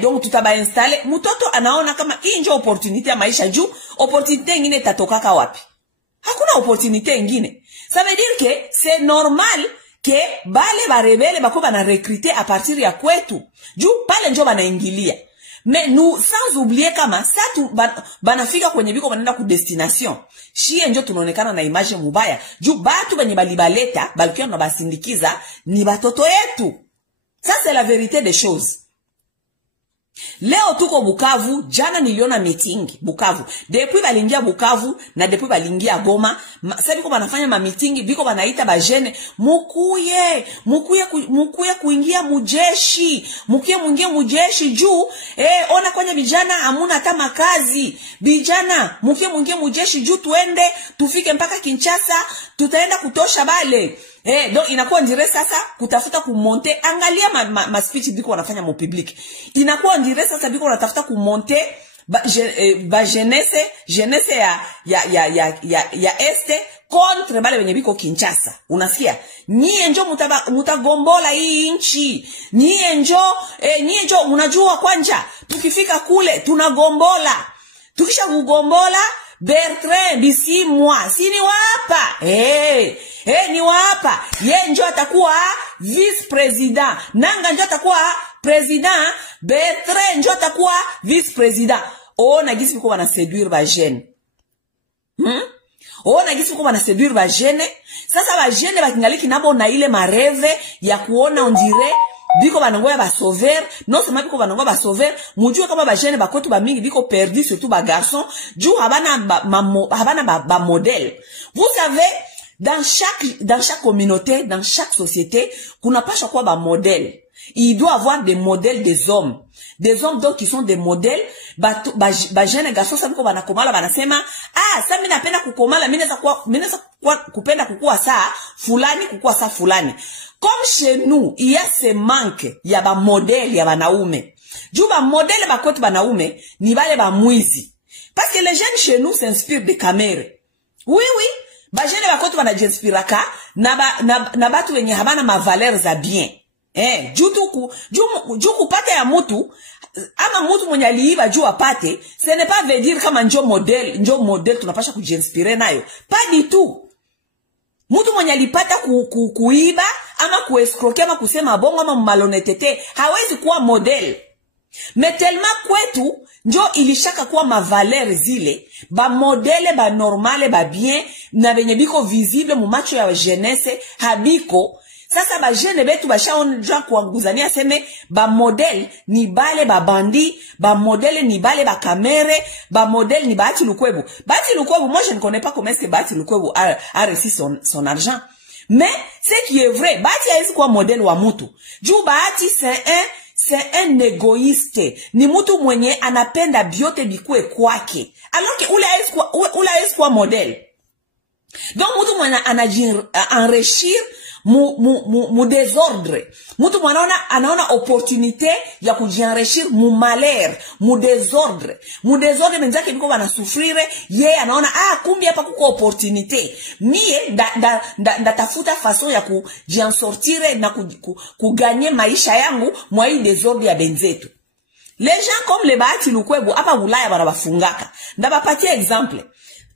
donc tutaba installe. Mtoto anaona kama hii njoo opportunity ya maisha, juu opportunity ingine itatokaka wapi? Hakuna opportunity ingine. Ça veut dire que c'est normal que bale barebele bako bana recruter a partir ya kwetu. Juu pale njoo banaingilia. Mais nous, sans oublier kama, ça tu, banafika kwenye biko banenda ku destination. Shie njo tunaonekana na image mubaya. Juu batu benye balibaleta, balikuwa na basindikiza, ni batoto yetu. Ça c'est la vérité des choses. Leo tuko Bukavu, jana niliona meeting Bukavu. Depuis balingia Bukavu na depuis balingia Goma, sasa biko banafanya ma meeting, biko banaita ba jeune, mukuye kuingia mujeshi, muingie mujeshi juu ona kwenye vijana hamuna hata makazi. Vijana muingie mujeshi juu tuende tufike mpaka Kinshasa, tutaenda kutosha bale. Donc inakuwa ndire sasa kutafuta kumonte, angalia ma speech biko wanafanya mu public. Inakuwa ndire sasa biko wanatafuta kumonte ba jeunesse ya este contre bale wenye biko Kinshasa. Unasikia? Nyie njo mutagombola hii nchi. Nyie njo unajua kwanja tukifika kule tunagombola. Tukisha kugombola Bertrand Bisimwa si ni wapa ni wapa ye njo atakuwa vice president, nanga njo atakuwa president, Bertrand njo atakuwa vice president. Ona gisi biko bana séduire ba jeune. Ona gisi biko bana séduire ba jeune. Sasa ba jeune bakingaliki nabo na ile mareve ya kuona ondire biko banangoya ba sauver, non seulement biko banangoya ba sauver, mujue kama ba jeune bakotu ba mingi biko perdu, surtout ba garçon, juu habana ba modèle. Vous savez, dans chaque communauté, dans chaque société, kuna pasha kwa ba modèle. Il doit avoir des modèles des hommes donc qui sont des modèles. Ba jeune garçon sa biko banakomala banasema, sa mimi napenda kukomala, mimi naweza kupenda kukua saa fulani, kukua saa fulani. Comme chez nous, il y a ce manque, il y a ba modèle ya banaume. Juu ba modèle bakotu banaume ni bale ba mwizi. Parce que les jeunes chez nous s'inspirent de caméras. Oui. Ba jeune bakotu banajinspiraka na batu wenye habana ma valeurs za bien. Juu kupata ya mutu, ama mutu mwenye aliiba juu apate, ce n'est pas veut dire kama njo modèle tunapasha kujinspire nayo. Pas du tout. Mutu mwenye alipata kuiba ama kuescroquer ama kusema bongo ama malhonnêteté hawezi kuwa model. Mais tellement kwetu njo ilishaka kuwa ma valeur zile, ba modele ba normale ba bien na benye biko visible mu macho ya jeunesse habiko. Sasa ba jeune betu bashaonja kuanguzania seme ba model ni bale ba bandi, ba model ni bale ba kamere, ba model ni Bahati Lukwebo. Bahati Lukwebo, moi je ne connais pas comment est-ce que Bahati Lukwebo a reçu son argent. Mais ce qui est vrai, Bahati haisi kwa model wa mutu. Juu Bahati c'est un égoïste. Ni mutu mwenye anapenda biote bikue kwake. Alors que ule haisi kwa model. Donc mutu mwenye enrichir mu désordre. Mutu mwana anaona opportunité ya kujienrichir mu malheur, mu désordre. Mu désordre menzake biko bana souffrire, ye anaona kumbi hapa kuko opportunité. Mie ndatafuta façon ya kujiensortire na kuganye maisha yangu mwa hii désordre ya benzetu. Les gens comme les Bahati Lukwebo hapa Ulaya bana bafungaka. Ndabapatia exemple.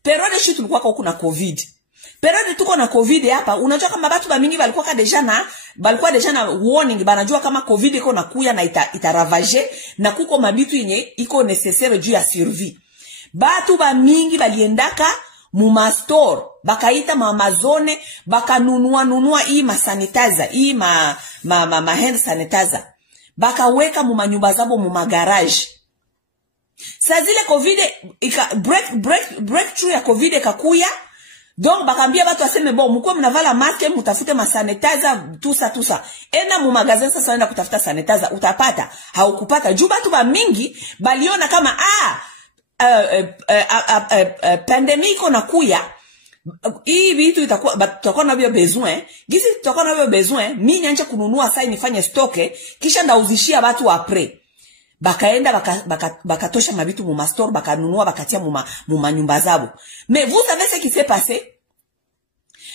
Periode shi tulikuwa kuna COVID. Periode tuko na COVID hapa, unajua kama batu ba mingi balikuwa deja na warning, banajua kama COVID iko nakuya na itaravager na kuko mabitu yenye iko necessaire juu ya survie. Batu ba mingi baliendaka mu ma store, bakaita ma Amazone, bakanunua hii ma sanitizer, hii ma hand sanitizer. Bakaweka mu manyumba zabo mu magarage. Sa zile COVID breakthrough ya COVID kakuya. Donc bakambia batu aseme bon mko mnavala maske mutafute ma sanitizer tout ça. Ena mu magazin sasa enda kutafuta sanitizer utapata, haukupata. Juu batu ba mingi baliona kama pandemic na kuya. Hii vitu tutakuwa navyo besoin. Gisi tutakuwa navyo besoin, mimi nianze kununua sasa nifanye stoke kisha ndauzishia batu après. Bakaenda bakatosha mabitu mu store, bakanunua bakatia mu manyumba zabo. Mais vous savez ce qui s'est passé?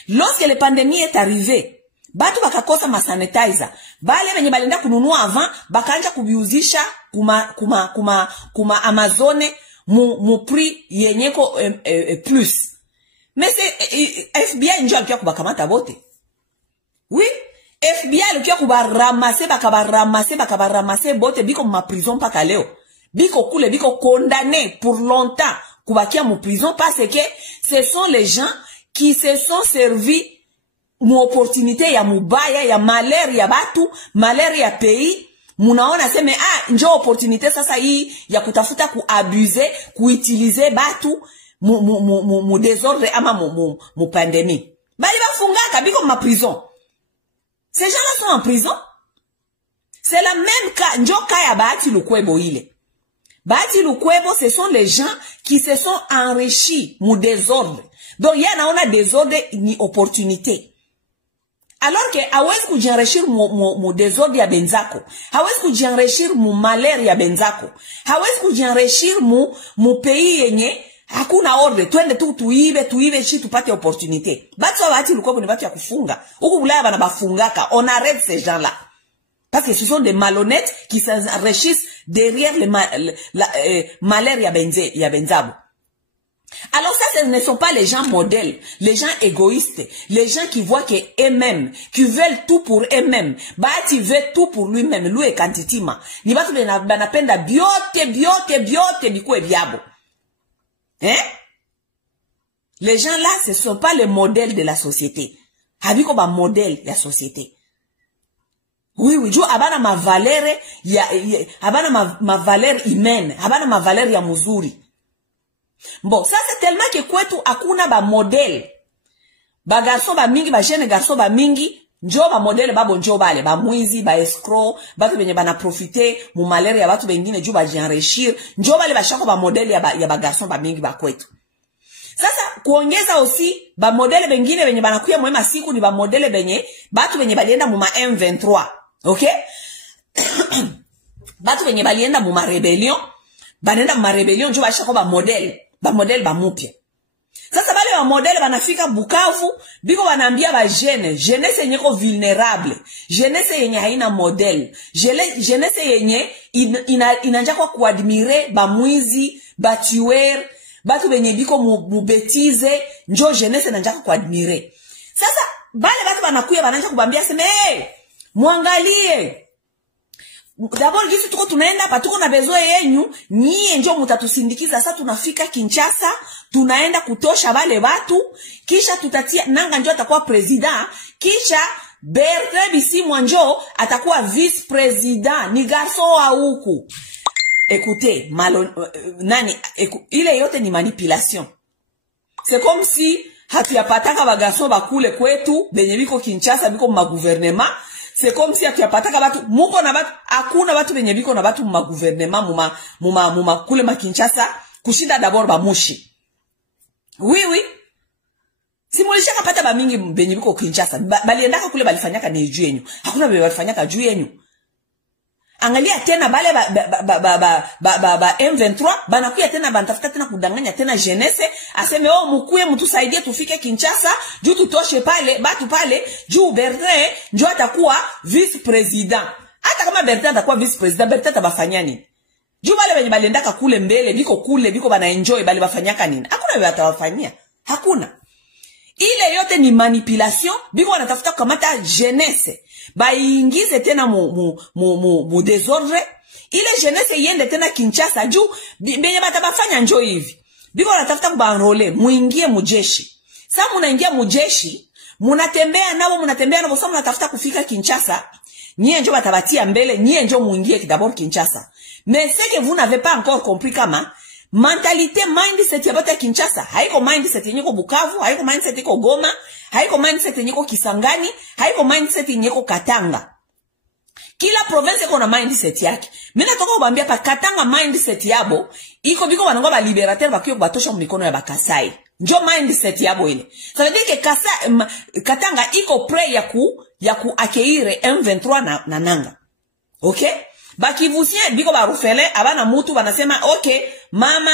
Lorsque la pandémie est arrivée, batu bakakosa ma sanitizer. Bale benye balenda kununua avant, bakaanza kubiuzisha kuma Amazone mu prix yenyeko plus. Mais c'est FBI njo alikuwa kubakamata bote. Oui, FBI alikuwa kubaramase bakabaramase bote biko ma prison paka leo. biko kule biko condamné pour longtemps kubakia mu prison parce que ce sont les gens qui se sont servis mu opportunité ya mubaya ya malheur ya batu, malheur ya pays. Munaona seme njo opportunité sasa hii ya kutafuta kuabuser, kuutiliser batu mu désordre ama mu pandémie. Bali bafungaka biko ma prison. Ces gens-là sont en prison. C'est la même cas, njo cas ya Bahati Lukwebo ile. Bahati Lukwebo, ce sont les gens qui se sont enrichis mu désordre. Donc il y a na désordre ni opportunité. Alors que hawezi kujienrichir mu désordre ya benzako, hawezi kujienrichir mu malheur ya benzako, hawezi kujienrichir mu pays yenye hakuna ordre, twende tu tuibe chi tupate opportunité. Batu wa Bahati Lukwebo ni batu ya kufunga. Huku Bulaya bana bafungaka. On arrête ces gens-là. Parce que ce sont des malhonnêtes qui s'enrichissent derrière le malheur ya benzabo. Alors ça, ce ne sont pas les gens modèles, les gens égoïstes, les gens qui voient qu'eux-mêmes, qui veulent tout pour eux-mêmes. Bahati veut tout pour lui-même, lui et kantitima. Ni batu banapenda biote bikwe biabo. Hein? Les gens là, ce ne sont pas les modèles de la société. Habiko ba modèle de la société. Oui, jo abana ma valeur abana ma valeur humaine, abana ma valeur ya muzuri. Bon, ça c'est tellement que kwetu akuna ba modèle. Ba garçon ba mingi, ba jeune garçon ba mingi, njo ba modèle ba bonjo bale, ba mwizi, ba escroc, batu benye bana profiter mu malheur ya batu bengine jo ba enrichir, njo bale ba shako ba modèle ya ba garçon ba mingi ba kwetu. Sasa kuongeza aussi ba modèle bengine benye banakuya mwema siku ni ba modèle benye batu benye balienda mu ma M23. OK? Batu benye balienda mu ma rebellion, banenda mu ma rebellion njo ba shako ba modèle ba mupya. Sasa bale ba modèle banafika Bukavu, biko wanaambia ba jeunesse yenye ko vulnérable, jeunesse yenye haina modèle, jeunesse yenye inanja kwa kuadmire ba mwizi, ba tueur, batu benye biko mubetize, njo jeunesse inanja kwa kuadmire. Sasa bale batu banakuya bananja kubambia sema muangalie. D'abord gisi tuko tunaenda hapa tuko na besoin yenyu, nyie njo mutatusindikiza. Sasa tunafika Kinshasa, tunaenda kutosha wale watu, kisha tutatia nanga njo atakuwa president, kisha Bertrand Bisimwa njo atakuwa vice president, ni garçon wa huku. Écoutez, ile yote ni manipulation. C'est comme si hatuyapataka ba garçon bakule kwetu benye biko Kinshasa biko ma gouvernement. C'est comme si hatuyapataka batu muko na batu, hakuna batu benye biko na batu ma gouvernement muma kule ma Kinshasa kushinda d'abord ba mushi. Oui. Si mulisha kapata ba mingi benye biko Kinshasa, baliendaka kule balifanyaka ni juu yenyu. Hakuna bebe balifanyaka juu yenyu. Angalia tena bale ba M23 banakuya tena bantafuta tena kudanganya tena jeunesse aseme mukuye mtusaidie tufike Kinshasa juu tutoshe pale batu pale juu Bertrand njo atakuwa vice president. Hata kama Bertrand atakuwa vice president, Bertrand atabafanya nini? Juu bale benye balendaka kule mbele biko kule biko bana enjoy bale bafanyaka nini? Hakuna bebe atawafanyia. Hakuna. Ile yote ni manipulation, biko wanatafuta kukamata jeunesse. Baingize tena mu désordre. Ile jeunesse yende tena Kinshasa juu benye batabafanya njo hivi. Biko wanatafuta kubanrole, muingie mujeshi. Sasa munaingia mujeshi, munatembea nabo sasa munatafuta kufika Kinshasa. Nyie njo batabatia mbele, nyie njo muingie d'abord Kinshasa. Mais c'est que vous n'avez pas encore compris kama mentalité mindset ya bata Kinshasa haiko mindset yenyeko Bukavu, haiko mindset yeko Goma, haiko mindset yenyeko Kisangani, haiko mindset yenyeko Katanga. Kila province iko na mindset yake. Mimi natoka kubambia pa Katanga mindset yabo iko biko wanangoa ba liberateur bakiyo batosha mikono ya Bakasai. Njo mindset yabo ile. Ça veut dire que Katanga iko prêt ya ku accueillir M23 na nanga. OK? Bakivusien biko barufele abana mutu banasema okay mama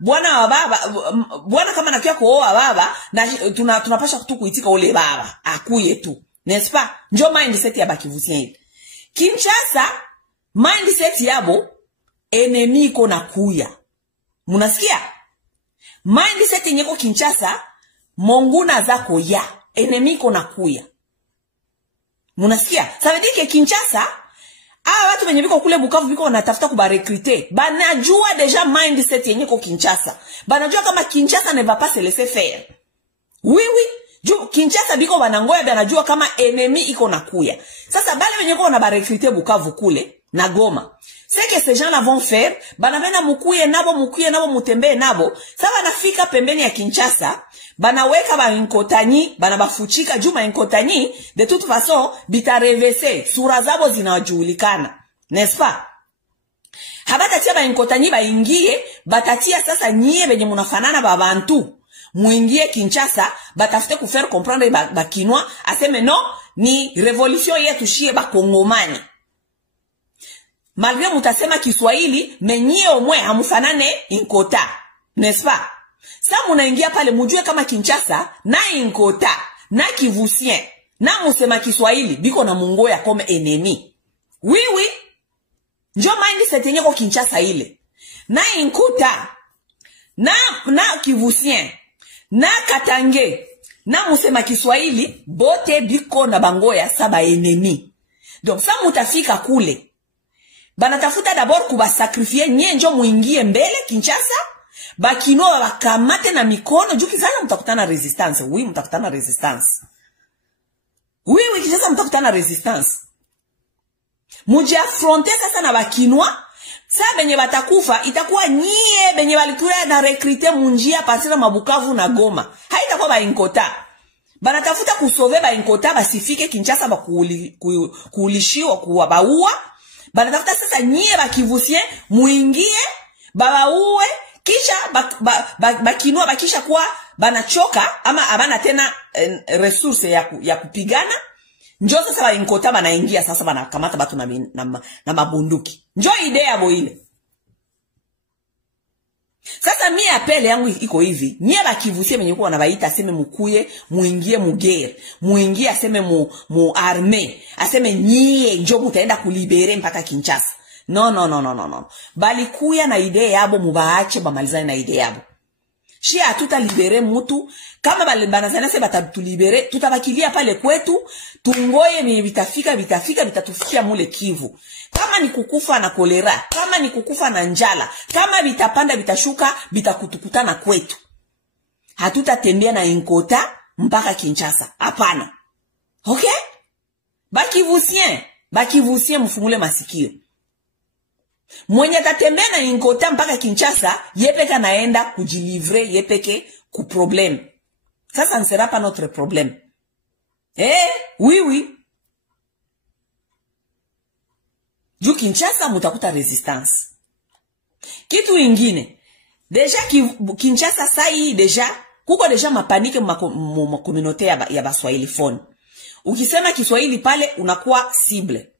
bwana kama nakia kuoa baba na tunapasha tu kuitika ule baba akuye tu, n'est-ce pas? Njo mindset ya bakivusien. Kinshasa mindset yabo enemy iko na kuya. Munasikia? Mindset yenyeko Kinshasa monguna zako ya enemy iko na kuya. Munasikia? Ça veut dire que Kinshasa watu wenye biko kule Bukavu biko wanatafuta kubarecruter. Banajua deja mindset yenye ko Kinshasa. Banajua kama Kinshasa ne va pas se laisser faire. Oui. Juu Kinshasa biko banangoya banajua kama enemy iko nakuya. Sasa bale wenye ko wanabarecruter Bukavu kule na Goma. C'est que ces gens-là vont faire, banamena mukuye nabo mutembe nabo. Sasa banafika pembeni ya Kinshasa, banaweka ba Inkotanyi, banabafuchika juma Inkotanyi, de toute façon bita revese, sura zabo zinajulikana. N'est-ce pas? Habatatia ba Inkotanyi baingie, batatia sasa nyie benye munafanana ba bantu. Muingie Kinshasa, batafute kufaire comprendre ba Kinwa, aseme non, ni revolution yetu shie ba Kongomani. Malgré mutasema Kiswahili, menyie omwe hamufanane Inkota. N'est-ce pas? Sa munaingia pale mujue kama Kinshasa, na Inkota, na Kivusien, na musema Kiswahili, biko na mungoya comme ennemi. Oui. Njo mindset yenye ko Kinshasa ile. Na Inkota, na Kivusien, na Katange, na musema Kiswahili, bote biko na bangoya saba ennemi. Donc sa mutafika kule, banatafuta d'abord kuba sacrifier nye njo muingie mbele Kinshasa, Bakinoa bakamate na mikono, juu Kinshasa mtakutana resistance. Oui, mtakutana resistance. Oui, Kinshasa mtakutana resistance. Muji affronte sasa na Bakinoa, sa benye batakufa, itakuwa nyie benye balikuya na recruter munjia pasira Mabukavu na Goma. Haitakuwa ba Inkota. Banatafuta kusove ba Inkota basifike Kinshasa kuulishiwa kuwabaua. Banatafuta sasa nyie Bakivusien muingie babauwe kisha Bakinua bakisha kuwa banachoka ama abana tena resource ya kupigana, njo sasa ba Inkota banaingia sasa banakamata batu na mabunduki. Njo idea bo ile. Sasa mimi apele yangu iko hivi, nyie Bakivusien menye kwa nabaita aseme mukuye muingie mugere, muingie aseme mu arme, aseme nyie njo mutaenda kulibere mpaka Kinshasa. No. Balikuya na idea yabo, mubaache bamalizane na idea yabo. Shia hatuta libere mutu, kama banazana se batatulibere, tutabakilia pale kwetu, tungoye ni bitatufikia mule Kivu. Kama ni kukufa na kolera, kama ni kukufa na njala, kama bitapanda bitashuka, bitakutukutana kwetu. Hatuta tembea na Inkota mpaka Kinshasa. Hapana. Okay? Bakivusien mfungule masikio. Mwenye tatembea na Inkota mpaka Kinshasa, yepeke naenda kujilivre, yepeke ku problem. Ça ne sera pas notre problème. Oui. Juu Kinshasa mutakuta resistance. Kitu ingine, deja Kinshasa sai deja, kuko deja mapanike mu communauté ya Baswahili phone. Ukisema Kiswahili pale unakuwa cible.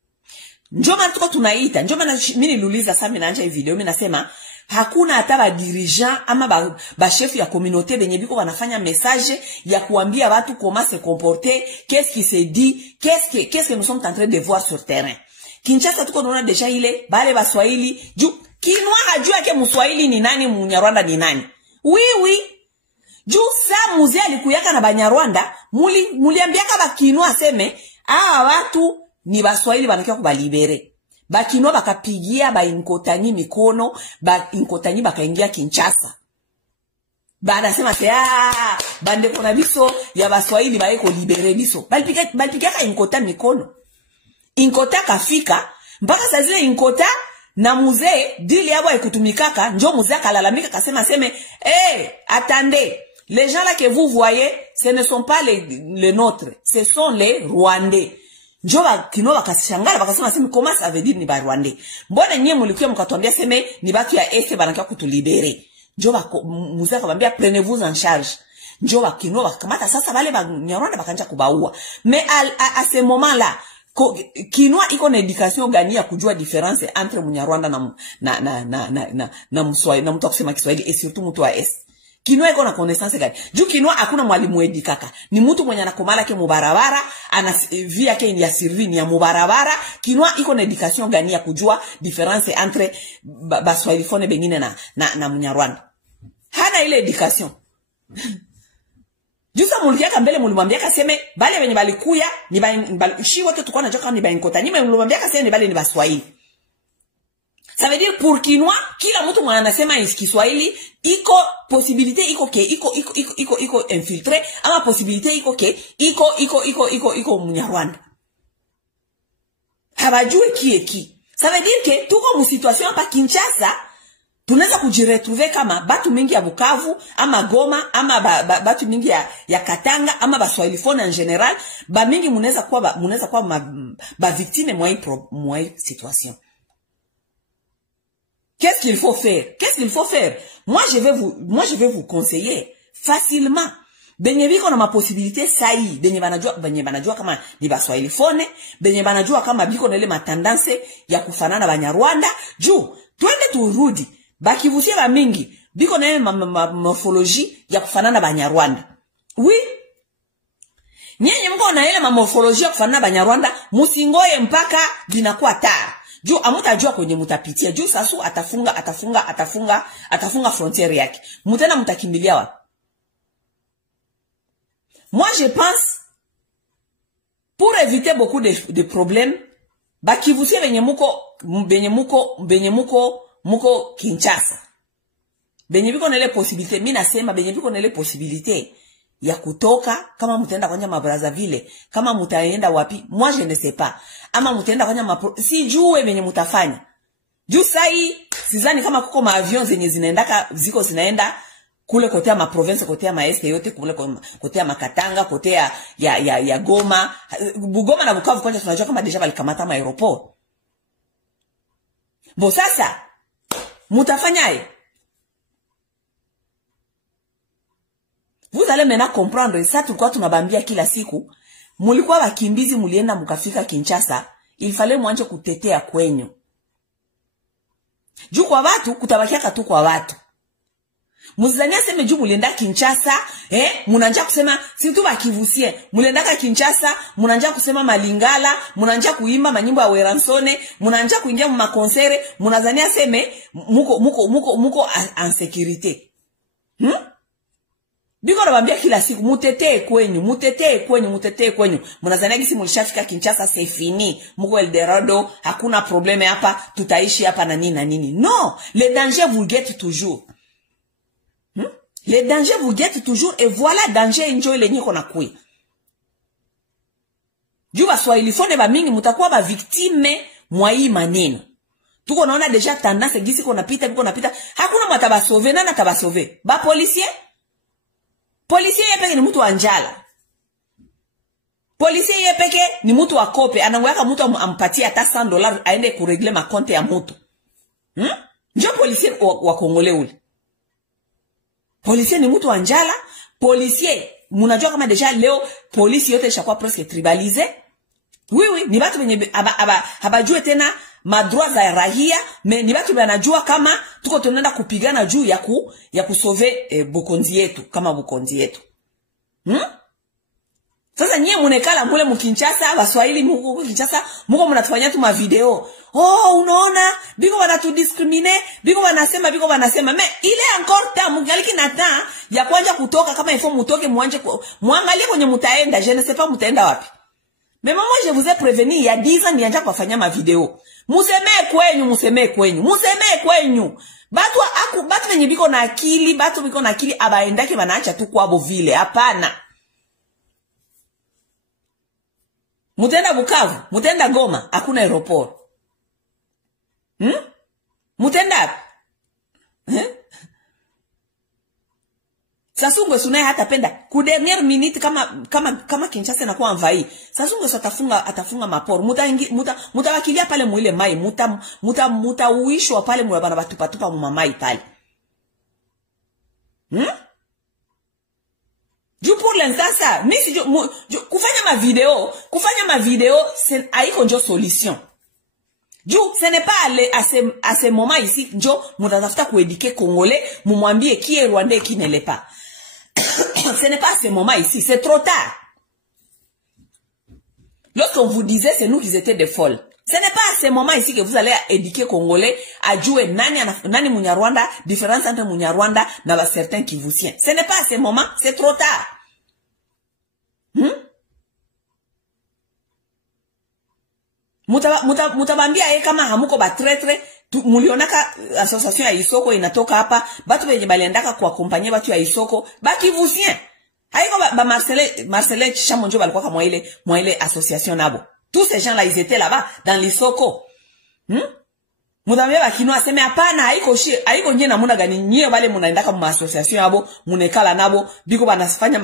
Njoma tuko tunaita, njoma mimi niliuliza sasa mimi naanza hii video, mimi nasema hakuna hata ba dirigeant ama ba chef ya communauté benye biko wanafanya message ya kuambia watu comment se comporter, qu'est-ce qui se dit, qu'est-ce que nous sommes en train de voir sur terrain. Kinshasa tuko tunaona deja ile bale Baswahili, juu Kinwa hajua ke Mswahili ni nani, Munyarwanda ni nani. Oui. Juu sa muzee alikuyaka na Banyarwanda, muliambiaka Bakinwa aseme, watu ni Baswahili banakia kubalibere. Bakinwa bakapigia ba Inkotanyi mikono, ba Inkotanyi bakaingia Kinshasa. Bada sema bande kona biso ya Baswahili baeko libere biso. Balipigia ka Inkota mikono. Inkota kafika, mpaka saa zile Inkota na muzee dili yabo ikutumikaka, njo muzee akalalamika kasema attendez, les gens là que vous voyez, ce ne sont pas les nôtres, ce sont les Rwandais. Njo Kinwa bakashangala bakasema comment ça veut dire ni ba Rwandais? Mbona nyie mulikuwa mkatuambia seme ni batu ya este banakia kutulibere? Njo muzee akamwambia prenez-vous en charge. Njo Kinwa bakamata sasa wale ba Nyarwanda bakanja kubaua. Mais à ce moment là, Kinwa iko na education gani ya kujua difference entre Munyarwanda na Mswahili, na mtu kusema Kiswahili et surtout mtu wa est. Kinwa iko na connaissance gani? Juu Kinwa hakuna mwalimu edikaka. Ni mtu mwenye anakomala ke mubarabara, ana via ke ni ya sirvi ni ya mubarabara. Kinwa iko na education gani ya kujua difference entre Baswahili fone bengine na Munyarwanda? Hana ile education. Jusa muliaka mbele mulimwambia kaseme bale wenye balikuya ni ba shi wote tukona najua kama ni ba nkota. Ni mulimwambia kaseme ni bale ni Baswahili. Ça veut dire pour Kinois, kila mtu mwana anasema Kiswahili iko possibilité iko infiltré ama possibilité iko Munyarwanda. Habajue ki. Ça veut dire que tuko mu situation pa Kinshasa tunaweza kujiretrouver kama batu mingi ya Bukavu ama Goma ama batu mingi ya Katanga ama Baswahili phone en général ba mingi munaweza kuwa ba victime mwa situation. Qu'est-ce qu'il faut faire? Moi je vais vous conseiller facilement. Benye biko na ma possibilité sahi, benye banajua kama ni Baswahili phone, benye banajua kama biko na ile matendance ya kufanana Banyarwanda, juu twende turudi. Bakivusie ba mingi biko na ile morphologie ya kufanana Banyarwanda. Oui. Nyenye mko na ile morphologie ya kufanana Banyarwanda, musingoye mpaka binakuwa taa. Juu amutajua kwenye mutapitia. Juu sasu atafunga frontiere yake. Mutena mutakimbilia wapi? Moi je pense pour éviter beaucoup de problèmes bakivusie benye muko Kinshasa. Benye biko na ile possibilité, mimi nasema benye biko na ile possibilité ya kutoka kama mutaenda kwanja Brazzaville, kama mutaenda wapi, moi je ne sais pas. Ama mutaenda kwanja si jue benye mutafanya. Juu sai sizani kama kuko ma avion zenye zinaenda kule kotea ma province, kotea ma este yote, kule kotea Makatanga, kotea ya Goma. Bugoma na Bukavu kwanja tunajua kama deja balikamata ma aeroport. Bo sasa mutafanyaje? Vous allez maintenant comprendre ça tulikuwa tunabambia kila siku. Mulikuwa wakimbizi mulienda mukafika Kinshasa, il fallait mwanje kutetea kwenyu. Juu kwa watu kutabakia tu kwa watu. Muzania seme juu mulienda Kinshasa, munanja kusema si tu bakivusie. Mulienda Kinshasa, munanja kusema Malingala, munanja kuimba manyimbo ya Weransone, munanja kuingia mu makonsere, munazania seme muko en sécurité. Biko nabambia kila siku mutetee kwenyu. Mnazania gisi mulishafika Kinshasa c'est fini. Muko Eldorado, hakuna probleme hapa, tutaishi hapa na nini. Non, le danger vous guette toujours. Le danger vous guette toujours et voilà danger enjoy lenye kona kui. Juu Baswahili phone ba mingi mutakuwa ba victime mwa hii maneno. Tuko naona deja tendance gisi kona pita, hakuna matabasove na tabasove. Ba policier yepeke ni mtu wa njala. Policier yepeke ni mtu wa kope. Anangoyaka mtu ampatie hata $100 aende kuregle makonte ya mtu. Njo policier wa Kongole ule. Policier ni mtu wa njala. Policier, munajua kama deja leo polisi yote ishakuwa presque tribalisé. Oui, ni batu benye habajue tena madroit za rahia, mais ni batu banajua kama tuko tunaenda kupigana juu ya kusove Bukonzi yetu, kama Bukonzi yetu. Sasa nyie munekala mule mkinchasa, Baswahili muko Kinshasa, muko mnatufanyia tu ma video. Oh, unaona, biko wanatu discrimine, biko wanasema, mais ile encore temps mungaliki na temps ya kuanja kutoka kama ifo mutoke muangalie kwenye mutaenda, je ne sais pas mutaenda wapi. Mais moi je vous ai prévenu il y a 10 ans nianja kufanya ma video. Musemee kwenyu. Batu wenye biko na akili, abaendake banaacha tu kwabo vile. Hapana. Mutenda Bukavu, mutenda Goma, hakuna aeroport. Mutenda Sasungwe sunaye hata penda ku dernière minute kama Kinshasa na kuwa envahi. Sasungwe atafunga maporo. Mutawakilia pale muile mai, mutauishwa pale mwabana batupa mu mamai pale. Juu pour l'instant ça, misi kufanya ma video c'est haiko njo solution. Juu ce n'est pas à ce moment ici njo mutatafuta kuéduquer Congolais, mumwambie qui est Rwandais qui ne l'est pas. Ce n'est pas à ce moment ici, c'est trop tard. Lorsqu'on vous disait c'est nous qui étions des folles. Ce n'est pas à ce moment ici que vous allez éduquer Congolais à jouer nani Munyarwanda, différence entre Munyarwanda na certains qui vous tiennent. Ce n'est pas à ce moment, c'est trop tard. Mutabambia kama hamuko batretre, mulionaka association ya Isoko inatoka hapa, batu benye baliendaka kwa kompanyia batu ya Isoko, bakivusien. Haiko ba Marcelin Chamonjo balikuwa kama ile association nabo. Tous ces gens là ils étaient là-bas dans l'Isoko. Mutabambia bakino aseme hapana, haiko nyie namuna gani nyie wale munaendaka mu association yabo, munekala nabo, biko banafanya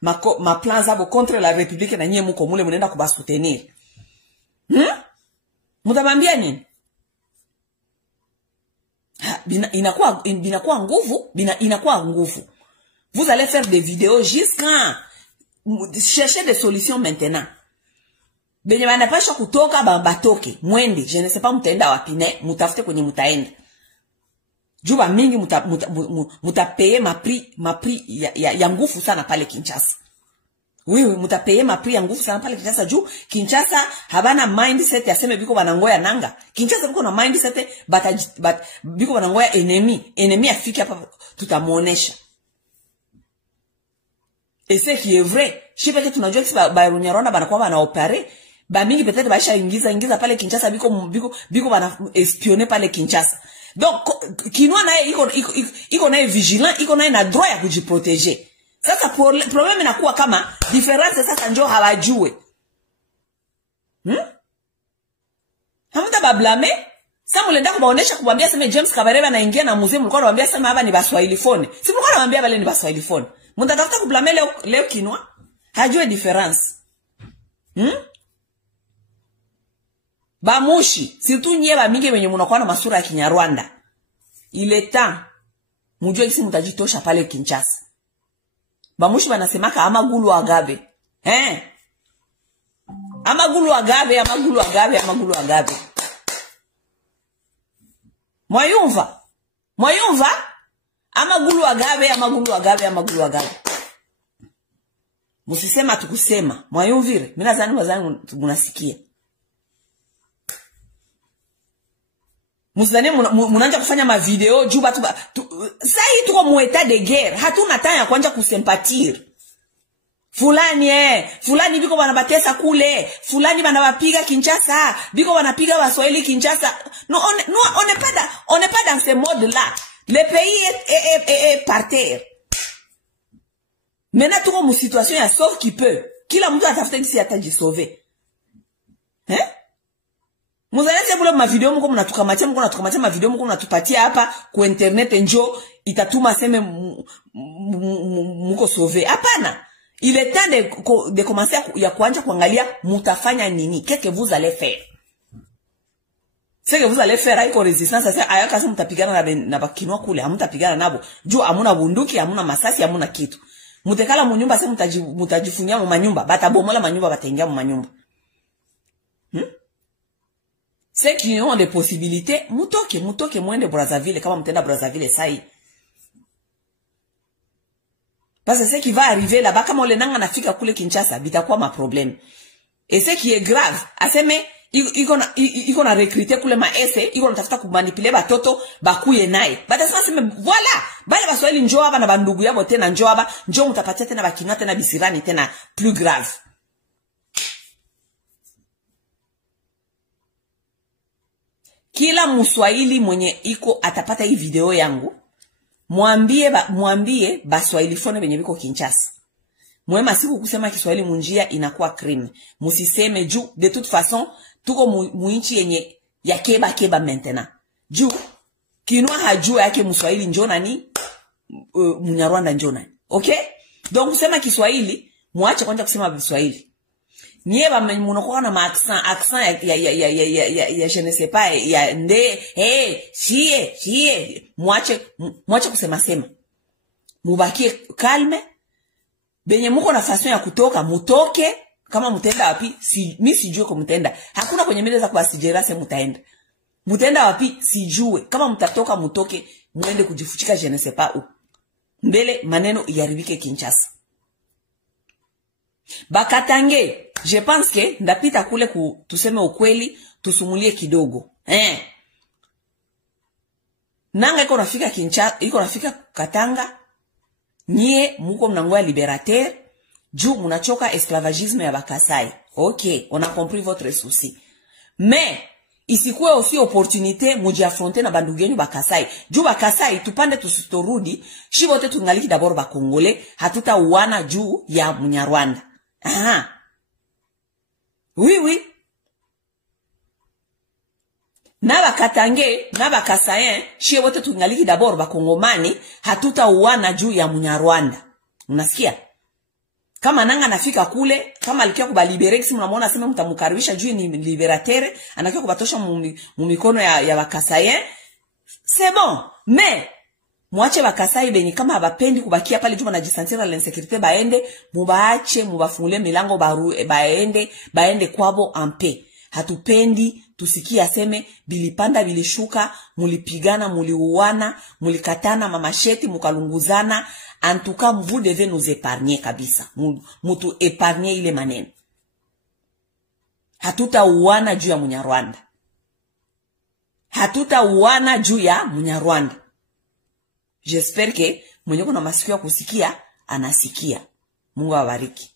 ma plans abo contre la République na nyie muko mule munaenda kubasoutenir. Mutabambia nini? Inakuwa nguvu. Vous allez faire des vidéos jusqu'à chercher des solutions maintenant. Benye banapasha kutoka batoke, mwende, je ne sais pas mutaenda wapi ne, mutafute kwenye mutaenda. Juba mingi mutapeye mapri ya nguvu sana pale Kinshasa. Oui, mutapeye mapri ya nguvu sana pale Kinshasa juu Kinshasa habana mindset ya seme biko banangoya nanga. Kinshasa biko na mindset biko banangoya enemy afike hapa tutamuonesha. Et c'est qui est vrai. Je sais que tunajua kisi ba Rwanda banakuwa banaopere, ba mingi peut-être baisha ingiza pale Kinshasa biko bana espionner pale Kinshasa. Donc kinwa naye iko naye vigilant, iko naye na droit ya kujiprotéger. Sasa problème inakuwa kama difference sasa njoo hawajue. Hamuta bablame. Sasa mulenda kubaonesha kubambia sema James Kabarebe anaingia na muzee mlikuwa anamwambia sema hapa ni Baswahili phone. Si mlikuwa anamwambia bale ni Baswahili phone. Mutatafuta kublame leo kinwa. Hajue difference. Bamushi, surtout nyie ba mingi wenye munakuwa na masura ya Kinyarwanda. Il est temps mujue kisi mutajitosha pale Kinshasa. Bamushi banasemaka amagulu agabe. Amagulu agabe. Mwayumva? Amagulu agabe. Musisema tukusema. Mwayumvire. Mina zani wazani munasikia. Musidhani munanja kufanya ma video juba sai tuko mu état de guerre, hatuna time ya kuanza kusympathir. Fulani biko banabatesa kule, fulani banabapiga Kinshasa, biko banapiga Waswahili Kinshasa. Non, on n'est pas dans ce mode là. Le pays est par terre. Maintenant tuko mu situation ya sauve qui peut. Kila mtu atafuta kisi atajisauver. Muzalete bula ma video mko mnatukamatia ma video mko mnatupatia hapa ku internet njo itatuma seme mko sauver. Hapana. Il est temps de commencer ya kuanza kuangalia mutafanya nini. Qu'est-ce que vous allez faire? Ce que vous allez faire haiko resistance sasa ayaka sasa mtapigana na bakinwa kule, hamtapigana nabo. Juu hamuna bunduki, hamuna masasi, hamuna kitu. Mutekala mu nyumba sasa mutajifunia mu manyumba, batabomola manyumba bataingia mu manyumba. Ceux qui ont des possibilités, mutoke mwende Brazzaville kama mtenda Brazzaville sai. Parce que ce qui va arriver là-bas, comme on le nanga nafika kule Kinshasa, bitakuwa ma problème. Et ce qui est grave, aseme, iko na recruter kule maese, iko na tafuta kumanipuler batoto, bakuye naye. Batasema sema, voilà, bale Baswahili njoo hapa na bandugu yabo tena njoo hapa, njoo mutapatia tena bakinwa tena bisirani tena plus grave. Kila Mswahili mwenye iko atapata hii video yangu, mwambie Baswahili phone benye biko Kinshasa. Mwema siku kusema Kiswahili munjia inakuwa crime. Musiseme juu de toute façon tuko muinchi yenye ya keba maintenant. Juu kinwa hajua yake Mswahili njoo nani, Munyarwanda njoo nani. Okay? Donc kusema Kiswahili, muache kwanza kusema Kiswahili. Nyeba munakuwa na accent ya je ne sais pas ya nde chie mwache kusema sema. Mubakie calme. Benye muko na façon ya kutoka mutoke, kama mutenda wapi mimi sijue kwa mutenda. Hakuna kwenye meza za kuasijera se mutaenda. Mutenda wapi sijue. Kama mutatoka mutoke muende kujifuchika je ne sais pas où. Mbele maneno yaribike Kinshasa. Bakatange, je pense que ndapita kule tuseme ukweli, tusumulie kidogo. Nanga iko nafika Kinshasa, iko nafika Katanga, nyie muko mnangoya Liberateur, juu munachoka esclavagisme ya bakasai. Ok, on a compris votre souci. Mais isikuwe aussi opportunité muji affronter na bandugu yenu bakasai. Juu bakasai tupande tusitorudi, shibote tungaliki d'abord bakongole, hatuta uwana juu ya Munyarwanda. Aha. Oui. Na bakatange, na bakasayen, shibote tungaliki d'abord bakongomani, hatuta uwana juu ya Munyarwanda. Unasikia? Kama nanga nafika kule, kama alikia kubalibere, kisi mnamuona sema mtamukaribisha juu ni liberatere, anakia kubatosha mumikono ya bakasayen, c'est bon. Mais, muache bakasai beni kama habapendi kubakia pale juu wanajisantira l'insécurité baende, mubaache, mubafungule milango baende kwabo ampe. Hatupendi, tusikia seme, bilipanda bilishuka, mulipigana, muliuana, mulikatana mamasheti, mukalunguzana. En tout cas, vous devez nous épargner kabisa. Mutu épargner ile maneno. Hatuta uwana juu ya Munyarwanda. Hatuta uwana juu ya Munyarwanda. J'espère que mwenye kuna masikio ya kusikia, anasikia. Mungu awabariki.